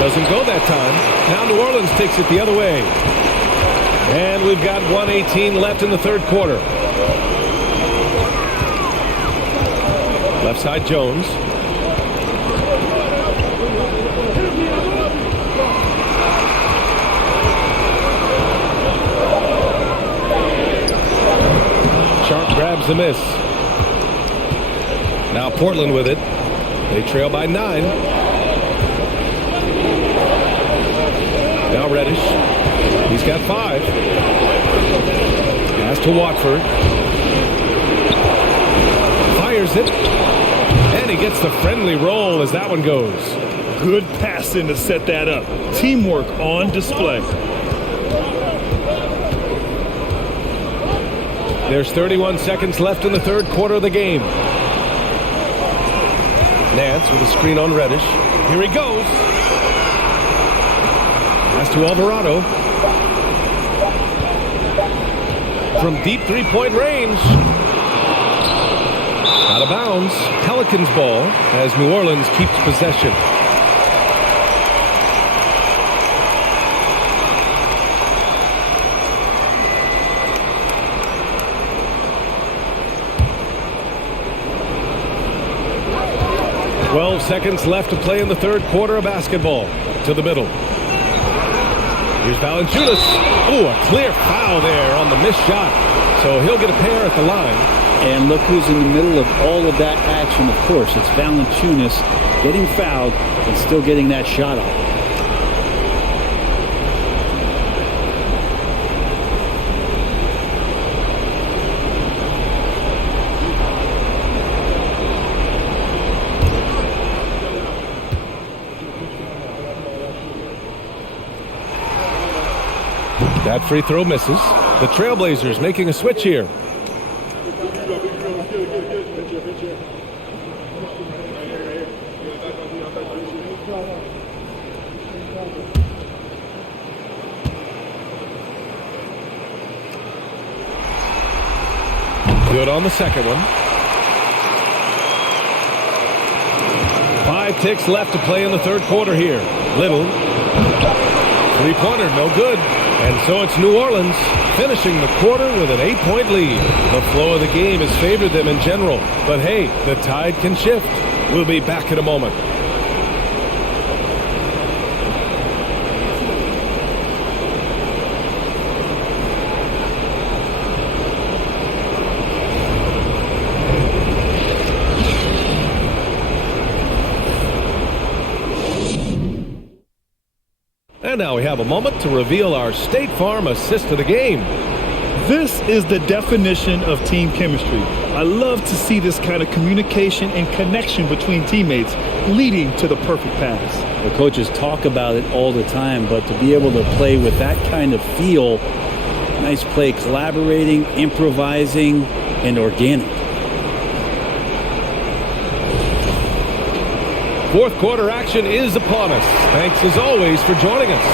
Doesn't go that time. Now New Orleans takes it the other way. And we've got 1:18 left in the 3rd quarter. Left side Jones. Sharp grabs the miss. Now Portland with it. They trail by 9. Now Reddish. He's got 5. Pass to Watford. Fires it. And he gets the friendly roll as that one goes. Good passing to set that up. Teamwork on display. There's 31 seconds left in the 3rd quarter of the game. Nance with a screen on Reddish. Here he goes. Pass to Alvarado. From deep three-point range. Out of bounds. Pelicans ball as New Orleans keeps possession. Seconds left to play in the third quarter of basketball. To the middle. Here's Valanciunas. Oh, a clear foul there on the missed shot. So he'll get a pair at the line. And look who's in the middle of all of that action. Of course, it's Valanciunas getting fouled and still getting that shot off. That free throw misses. The Trailblazers making a switch here. Good on the second one. 5 ticks left to play in the third quarter here. Little. Three-pointer, no good. And so it's New Orleans finishing the quarter with an 8-point lead. The flow of the game has favored them in general. But hey, the tide can shift. We'll be back in a moment. And now we have a moment to reveal our State Farm assist of the game. This is the definition of team chemistry. I love to see this kind of communication and connection between teammates leading to the perfect pass. The coaches talk about it all the time, but to be able to play with that kind of feel, nice play, collaborating, improvising, and organic. Fourth quarter action is upon us. Thanks as always for joining us.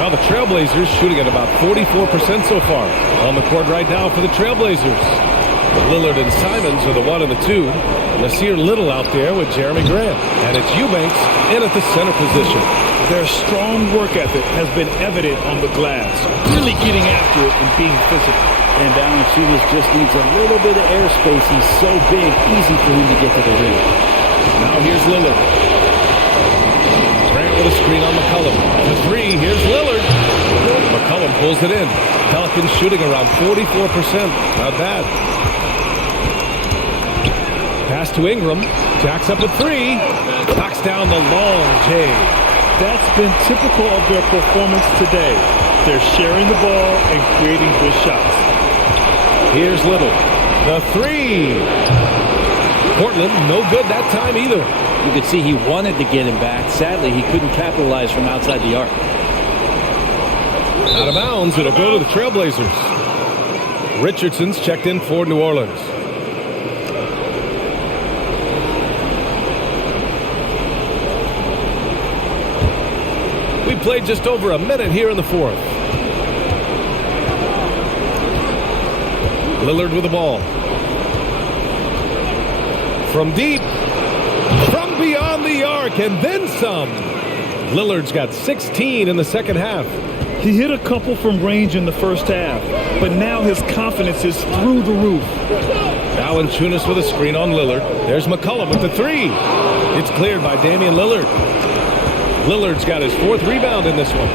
Now the Trailblazers shooting at about 44% so far. On the court right now for the Trailblazers. Lillard and Simons are the 1 and the 2. Nasir Little out there with Jeremy Grant. And it's Eubanks in at the center position. Their strong work ethic has been evident on the glass. Really getting after it and being physical. And Valanciunas just needs a little bit of airspace. He's so big, easy for him to get to the rim. Now here's Lillard. Grant with a screen on McCollum. The 3, here's Lillard. McCollum pulls it in. Pelicans shooting around 44%. Not bad. Pass to Ingram. Jacks up a 3. Knocks down the long J. That's been typical of their performance today. They're sharing the ball and creating good shots. Here's Little. The 3. Portland, no good that time either. You could see he wanted to get him back. Sadly, he couldn't capitalize from outside the arc. Out of bounds, it'll go to the Trailblazers. Richardson's checked in for New Orleans. We played just over a minute here in the fourth. Lillard with the ball. From deep, from beyond the arc, and then some. Lillard's got 16 in the second half. He hit a couple from range in the first half, but now his confidence is through the roof. Valanciunas with a screen on Lillard. There's McCollum with the 3. It's cleared by Damian Lillard. Lillard's got his 4th rebound in this one.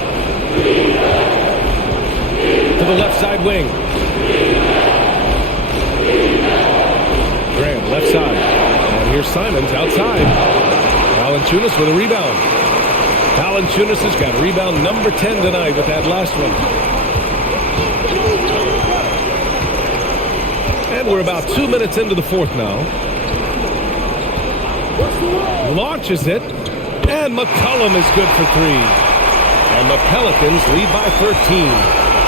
To the left side wing. Graham, left side. Here's Simons outside. Valanciunas with a rebound. Valanciunas has got rebound number 10 tonight with that last one. And we're about 2 minutes into the fourth now. Launches it. And McCollum is good for 3. And the Pelicans lead by 13.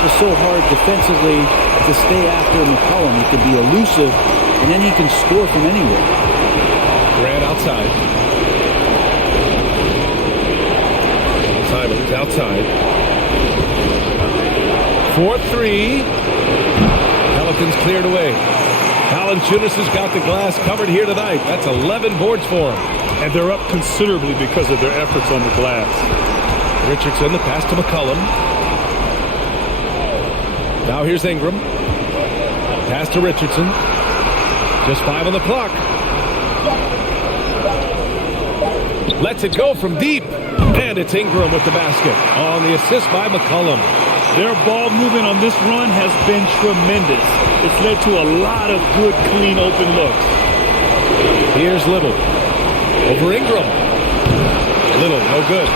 It's so hard defensively to stay after McCollum. He can be elusive, and then he can score from anywhere. Grant outside. Simons outside. 4-3. Pelicans cleared away. Valanciunas has got the glass covered here tonight. That's 11 boards for him. And they're up considerably because of their efforts on the glass. Richardson, the pass to McCollum. Now here's Ingram. Pass to Richardson. Just 5 on the clock. Lets it go from deep. And it's Ingram with the basket on the assist by McCollum. Their ball movement on this run has been tremendous. It's led to a lot of good, clean, open looks. Here's Little. Over Ingram. Little, no good.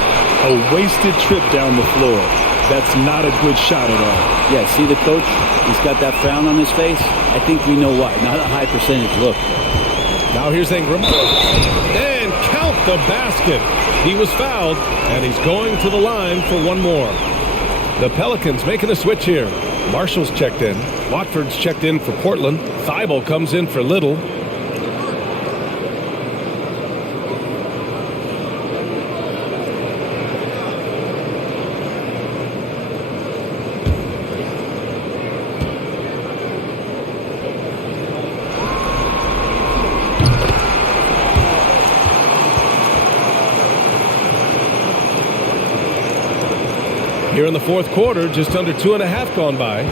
A wasted trip down the floor. That's not a good shot at all. Yeah, see the coach? He's got that frown on his face. I think we know why. Not a high percentage look. Now here's Ingram. And count the basket. He was fouled, and he's going to the line for one more. The Pelicans making a switch here. Marshall's checked in. Watford's checked in for Portland. Thibault comes in for Little. Here in the fourth quarter, just under 2.5 gone by.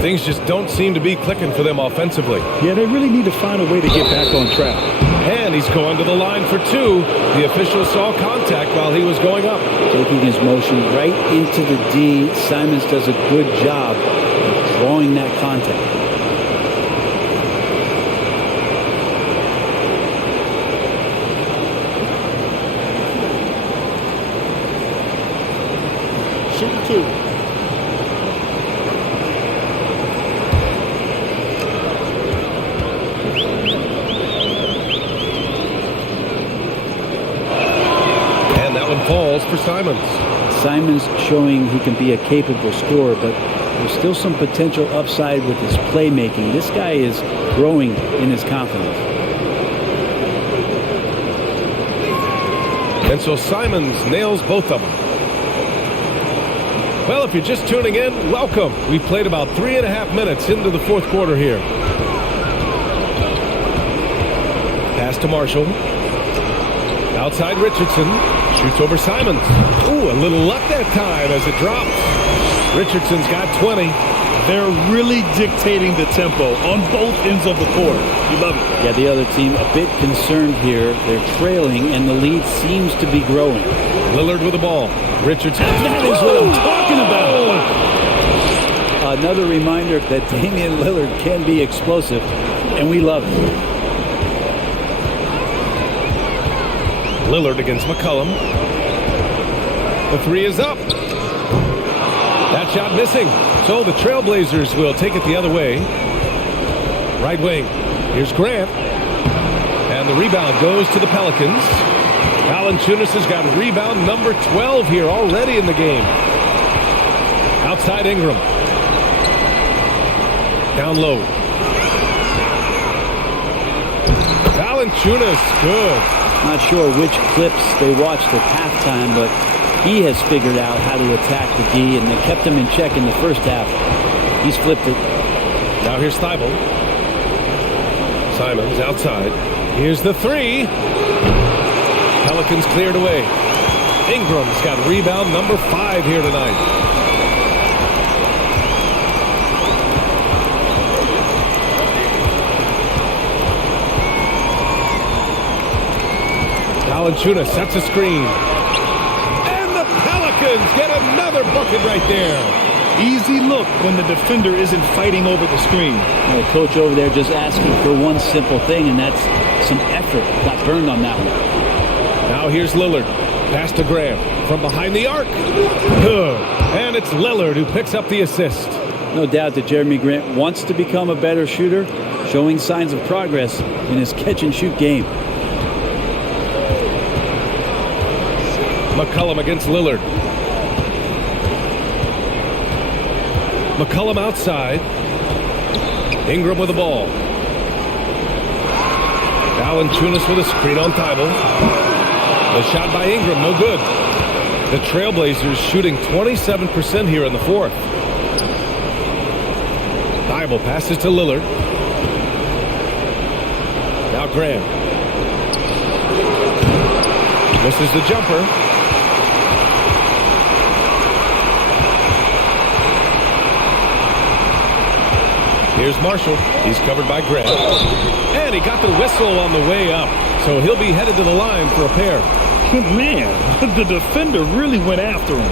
Things just don't seem to be clicking for them offensively. Yeah, they really need to find a way to get back on track. And he's going to the line for 2. The official saw contact while he was going up. Taking his motion right into the D. Simons does a good job of drawing that contact. And that one falls for Simons. Simons showing he can be a capable scorer, but there's still some potential upside with his playmaking. This guy is growing in his confidence. And so Simons nails both of them. Well, if you're just tuning in, welcome. We've played about 3.5 minutes into the fourth quarter here. Pass to Marshall. Outside Richardson. Shoots over Simons. Ooh, a little luck that time as it drops. Richardson's got 20. They're really dictating the tempo on both ends of the court. You love it. Yeah, the other team a bit concerned here. They're trailing, and the lead seems to be growing. Lillard with the ball. Richardson. That is what I'm talking about. Another reminder that Damian Lillard can be explosive, and we love it. Lillard against McCollum. The 3 is up. That shot missing. So the Trailblazers will take it the other way. Right wing. Here's Grant. And the rebound goes to the Pelicans. Valanciunas has got rebound number 12 here already in the game. Outside Ingram. Down low. Valanciunas, good. Not sure which clips they watched at halftime, but he has figured out how to attack the D, and they kept him in check in the first half. He's flipped it. Now here's Thibault. Simons outside. Here's the 3. Pelicans cleared away. Ingram's got rebound number 5 here tonight. Valanciunas sets a screen. And the Pelicans get another bucket right there. Easy look when the defender isn't fighting over the screen. The coach over there just asking for one simple thing, and that's some effort. Got burned on that one. Now here's Lillard. Pass to Graham from behind the arc. Good. And it's Lillard who picks up the assist. No doubt that Jeremy Grant wants to become a better shooter, showing signs of progress in his catch-and-shoot game. McCollum against Lillard. McCollum outside. Ingram with the ball. Valanciunas with a screen on Thibault. The shot by Ingram, no good. The Trailblazers shooting 27% here in the fourth. Thibault passes to Lillard. Now Graham. Misses the jumper. Here's Marshall. He's covered by Graham. And he got the whistle on the way up. So he'll be headed to the line for a pair. Man, the defender really went after him.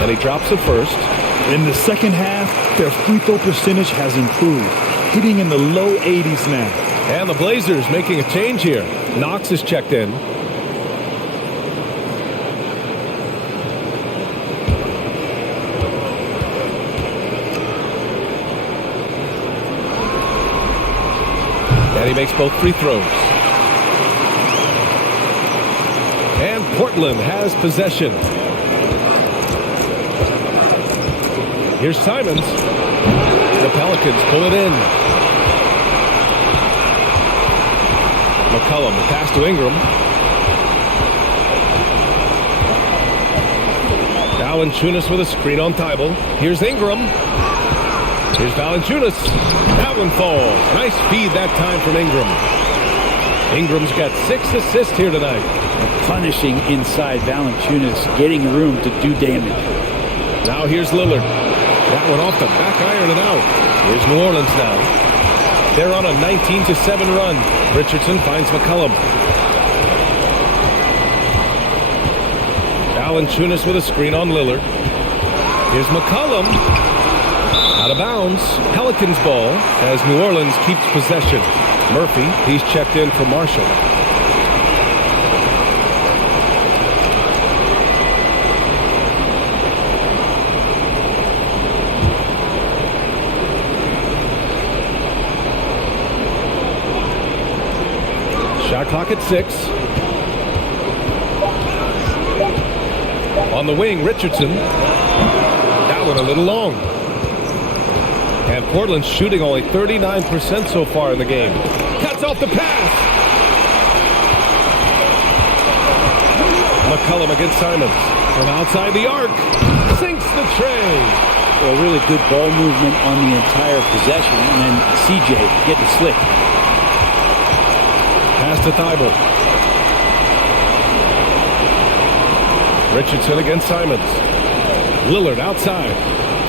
And he drops it first. In the second half, their free throw percentage has improved, hitting in the low 80s now. And the Blazers making a change here. Knox is checked in. And he makes both free throws. And Portland has possession. Here's Simons. The Pelicans pull it in. McCollum, the pass to Ingram. Valanciunas with a screen on Thibault. Here's Ingram. Here's Valanciunas. That one falls. Nice feed that time from Ingram. Ingram's got 6 assists here tonight. Punishing inside Valanciunas, getting room to do damage. Now here's Lillard. That one off the back iron and out. Here's New Orleans now. They're on a 19-7 run. Richardson finds McCollum. Valanciunas with a screen on Lillard. Here's McCollum. Out of bounds. Pelicans ball as New Orleans keeps possession. Murphy, he's checked in for Marshall. Shot clock at 6. On the wing, Richardson. That one a little long. And Portland's shooting only 39% so far in the game. Cuts off the pass. McCollum against Simons. From outside the arc. Sinks the tray. Well, really good ball movement on the entire possession. And then CJ getting slick. Pass to Thibault. Richardson against Simons. Lillard outside.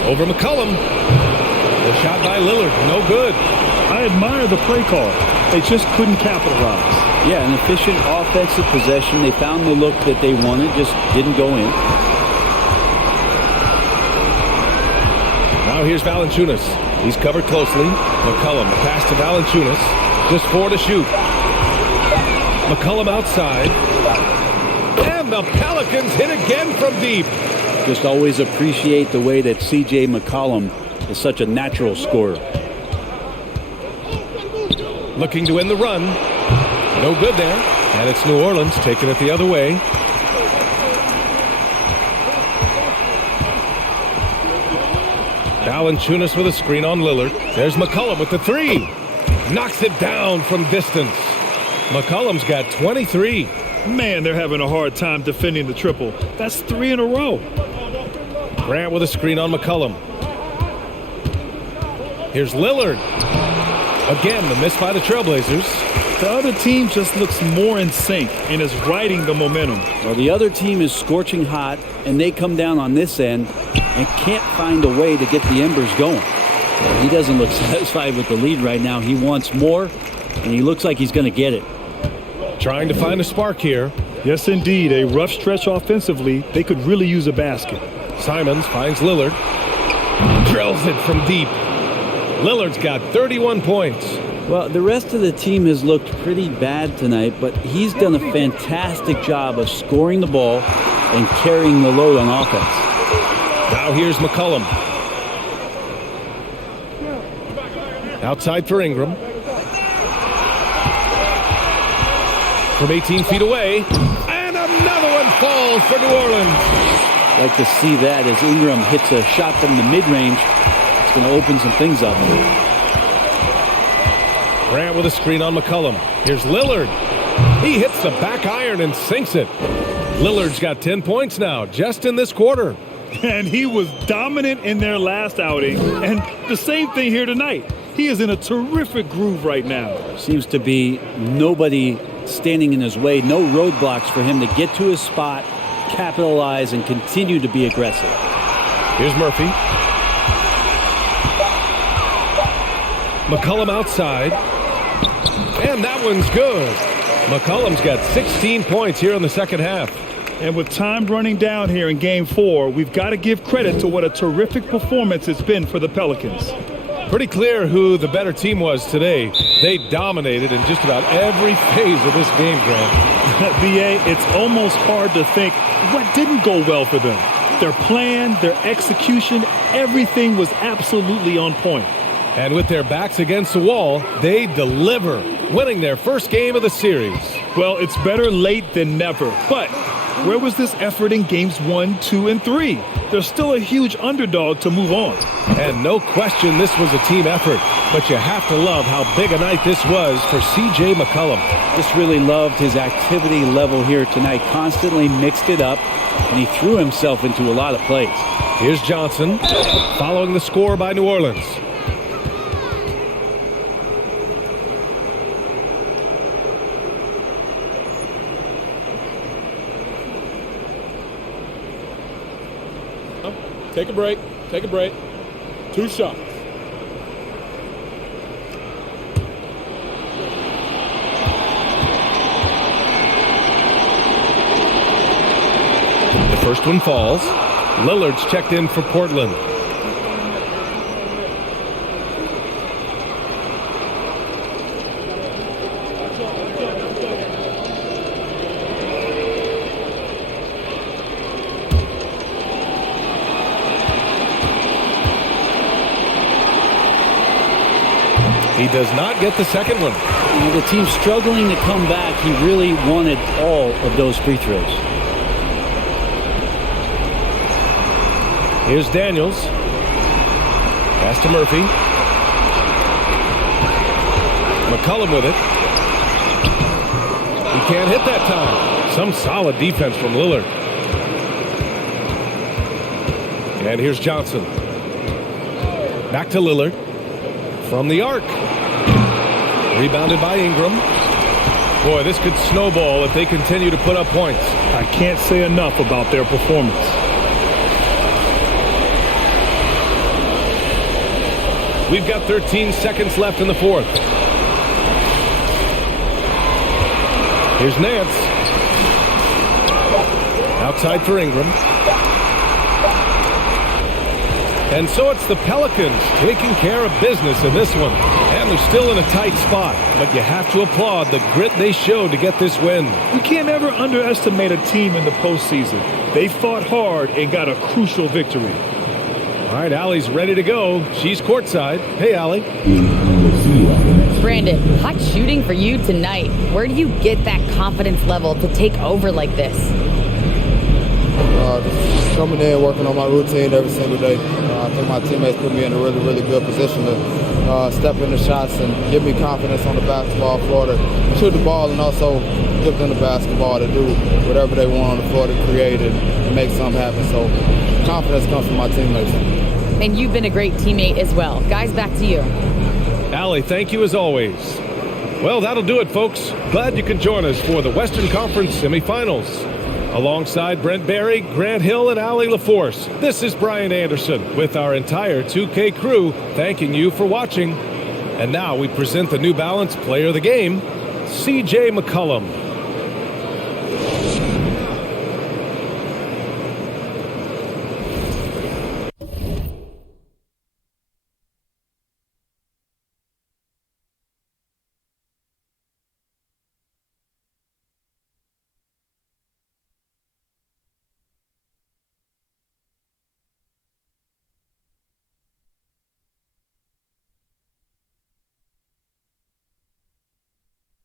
Over McCollum. The shot by Lillard. No good. I admire the play call. They just couldn't capitalize. Yeah, an efficient offensive possession. They found the look that they wanted, just didn't go in. Now here's Valanciunas. He's covered closely. McCollum, the pass to Valanciunas. Just 4 to shoot. McCollum outside. And the Pelicans hit again from deep. Just always appreciate the way that C.J. McCollum is such a natural scorer. Looking to win the run. No good there. And it's New Orleans taking it the other way. Valanciunas with a screen on Lillard. There's McCollum with the 3. Knocks it down from distance. McCollum's got 23. Man, they're having a hard time defending the triple. That's 3 in a row. Grant with a screen on McCollum. Here's Lillard. Again, the miss by the Trailblazers. The other team just looks more in sync and is riding the momentum. Well, the other team is scorching hot, and they come down on this end and can't find a way to get the embers going. He doesn't look satisfied with the lead right now. He wants more, and he looks like he's going to get it. Trying to find a spark here. Yes, indeed. A rough stretch offensively. They could really use a basket. Simons finds Lillard. Drills it from deep. Lillard's got 31 points. Well, the rest of the team has looked pretty bad tonight, but he's done a fantastic job of scoring the ball and carrying the load on offense. Now here's McCollum. Outside for Ingram. From 18 feet away. And another one falls for New Orleans. Like to see that as Ingram hits a shot from the mid-range. It's going to open some things up. Grant with a screen on McCollum. Here's Lillard. He hits the back iron and sinks it. Lillard's got 10 points now, just in this quarter. And he was dominant in their last outing. And the same thing here tonight. He is in a terrific groove right now. Seems to be nobody standing in his way. No roadblocks for him to get to his spot, capitalize, and continue to be aggressive. Here's Murphy. McCollum outside. And that one's good. McCollum's got 16 points here in the second half. And with time running down here in Game 4, we've got to give credit to what a terrific performance it's been for the Pelicans. Pretty clear who the better team was today. They dominated in just about every phase of this game, Grant. B.A., it's almost hard to think what didn't go well for them. Their plan, their execution, everything was absolutely on point. And with their backs against the wall, they deliver, winning their first game of the series. Well, it's better late than never. But where was this effort in games 1, 2, and 3? They're still a huge underdog to move on. And no question this was a team effort. But you have to love how big a night this was for C.J. McCollum. Just really loved his activity level here tonight. Constantly mixed it up, and he threw himself into a lot of plays. Here's Johnson, following the score by New Orleans. Take a break. Take a break. 2 shots. The first one falls. Lillard's checked in for Portland. He does not get the second one. The team's struggling to come back. He really wanted all of those free throws. Here's Daniels. Pass to Murphy. McCollum with it. He can't hit that time. Some solid defense from Lillard. And here's Johnson. Back to Lillard. From the arc. Rebounded by Ingram. Boy, this could snowball if they continue to put up points. I can't say enough about their performance. We've got 13 seconds left in the fourth. Here's Nance. Outside for Ingram. And so it's the Pelicans taking care of business in this one. And they're still in a tight spot. But you have to applaud the grit they showed to get this win. We can't ever underestimate a team in the postseason. They fought hard and got a crucial victory. All right, Allie's ready to go. She's courtside. Hey, Allie. Brandon, hot shooting for you tonight. Where do you get that confidence level to take over like this? Just coming in, working on my routine every single day. I think my teammates put me in a really, really good position to step in the shots and give me confidence on the basketball floor to shoot the ball and also give them the basketball to do whatever they want on the floor to create and make something happen. So confidence comes from my teammates. And you've been a great teammate as well. Guys, back to you. Allie, thank you as always. Well, that'll do it, folks. Glad you could join us for the Western Conference semifinals. Alongside Brent Barry, Grant Hill, and Allie LaForce, this is Brian Anderson with our entire 2K crew thanking you for watching. And now we present the New Balance Player of the Game, C.J. McCollum.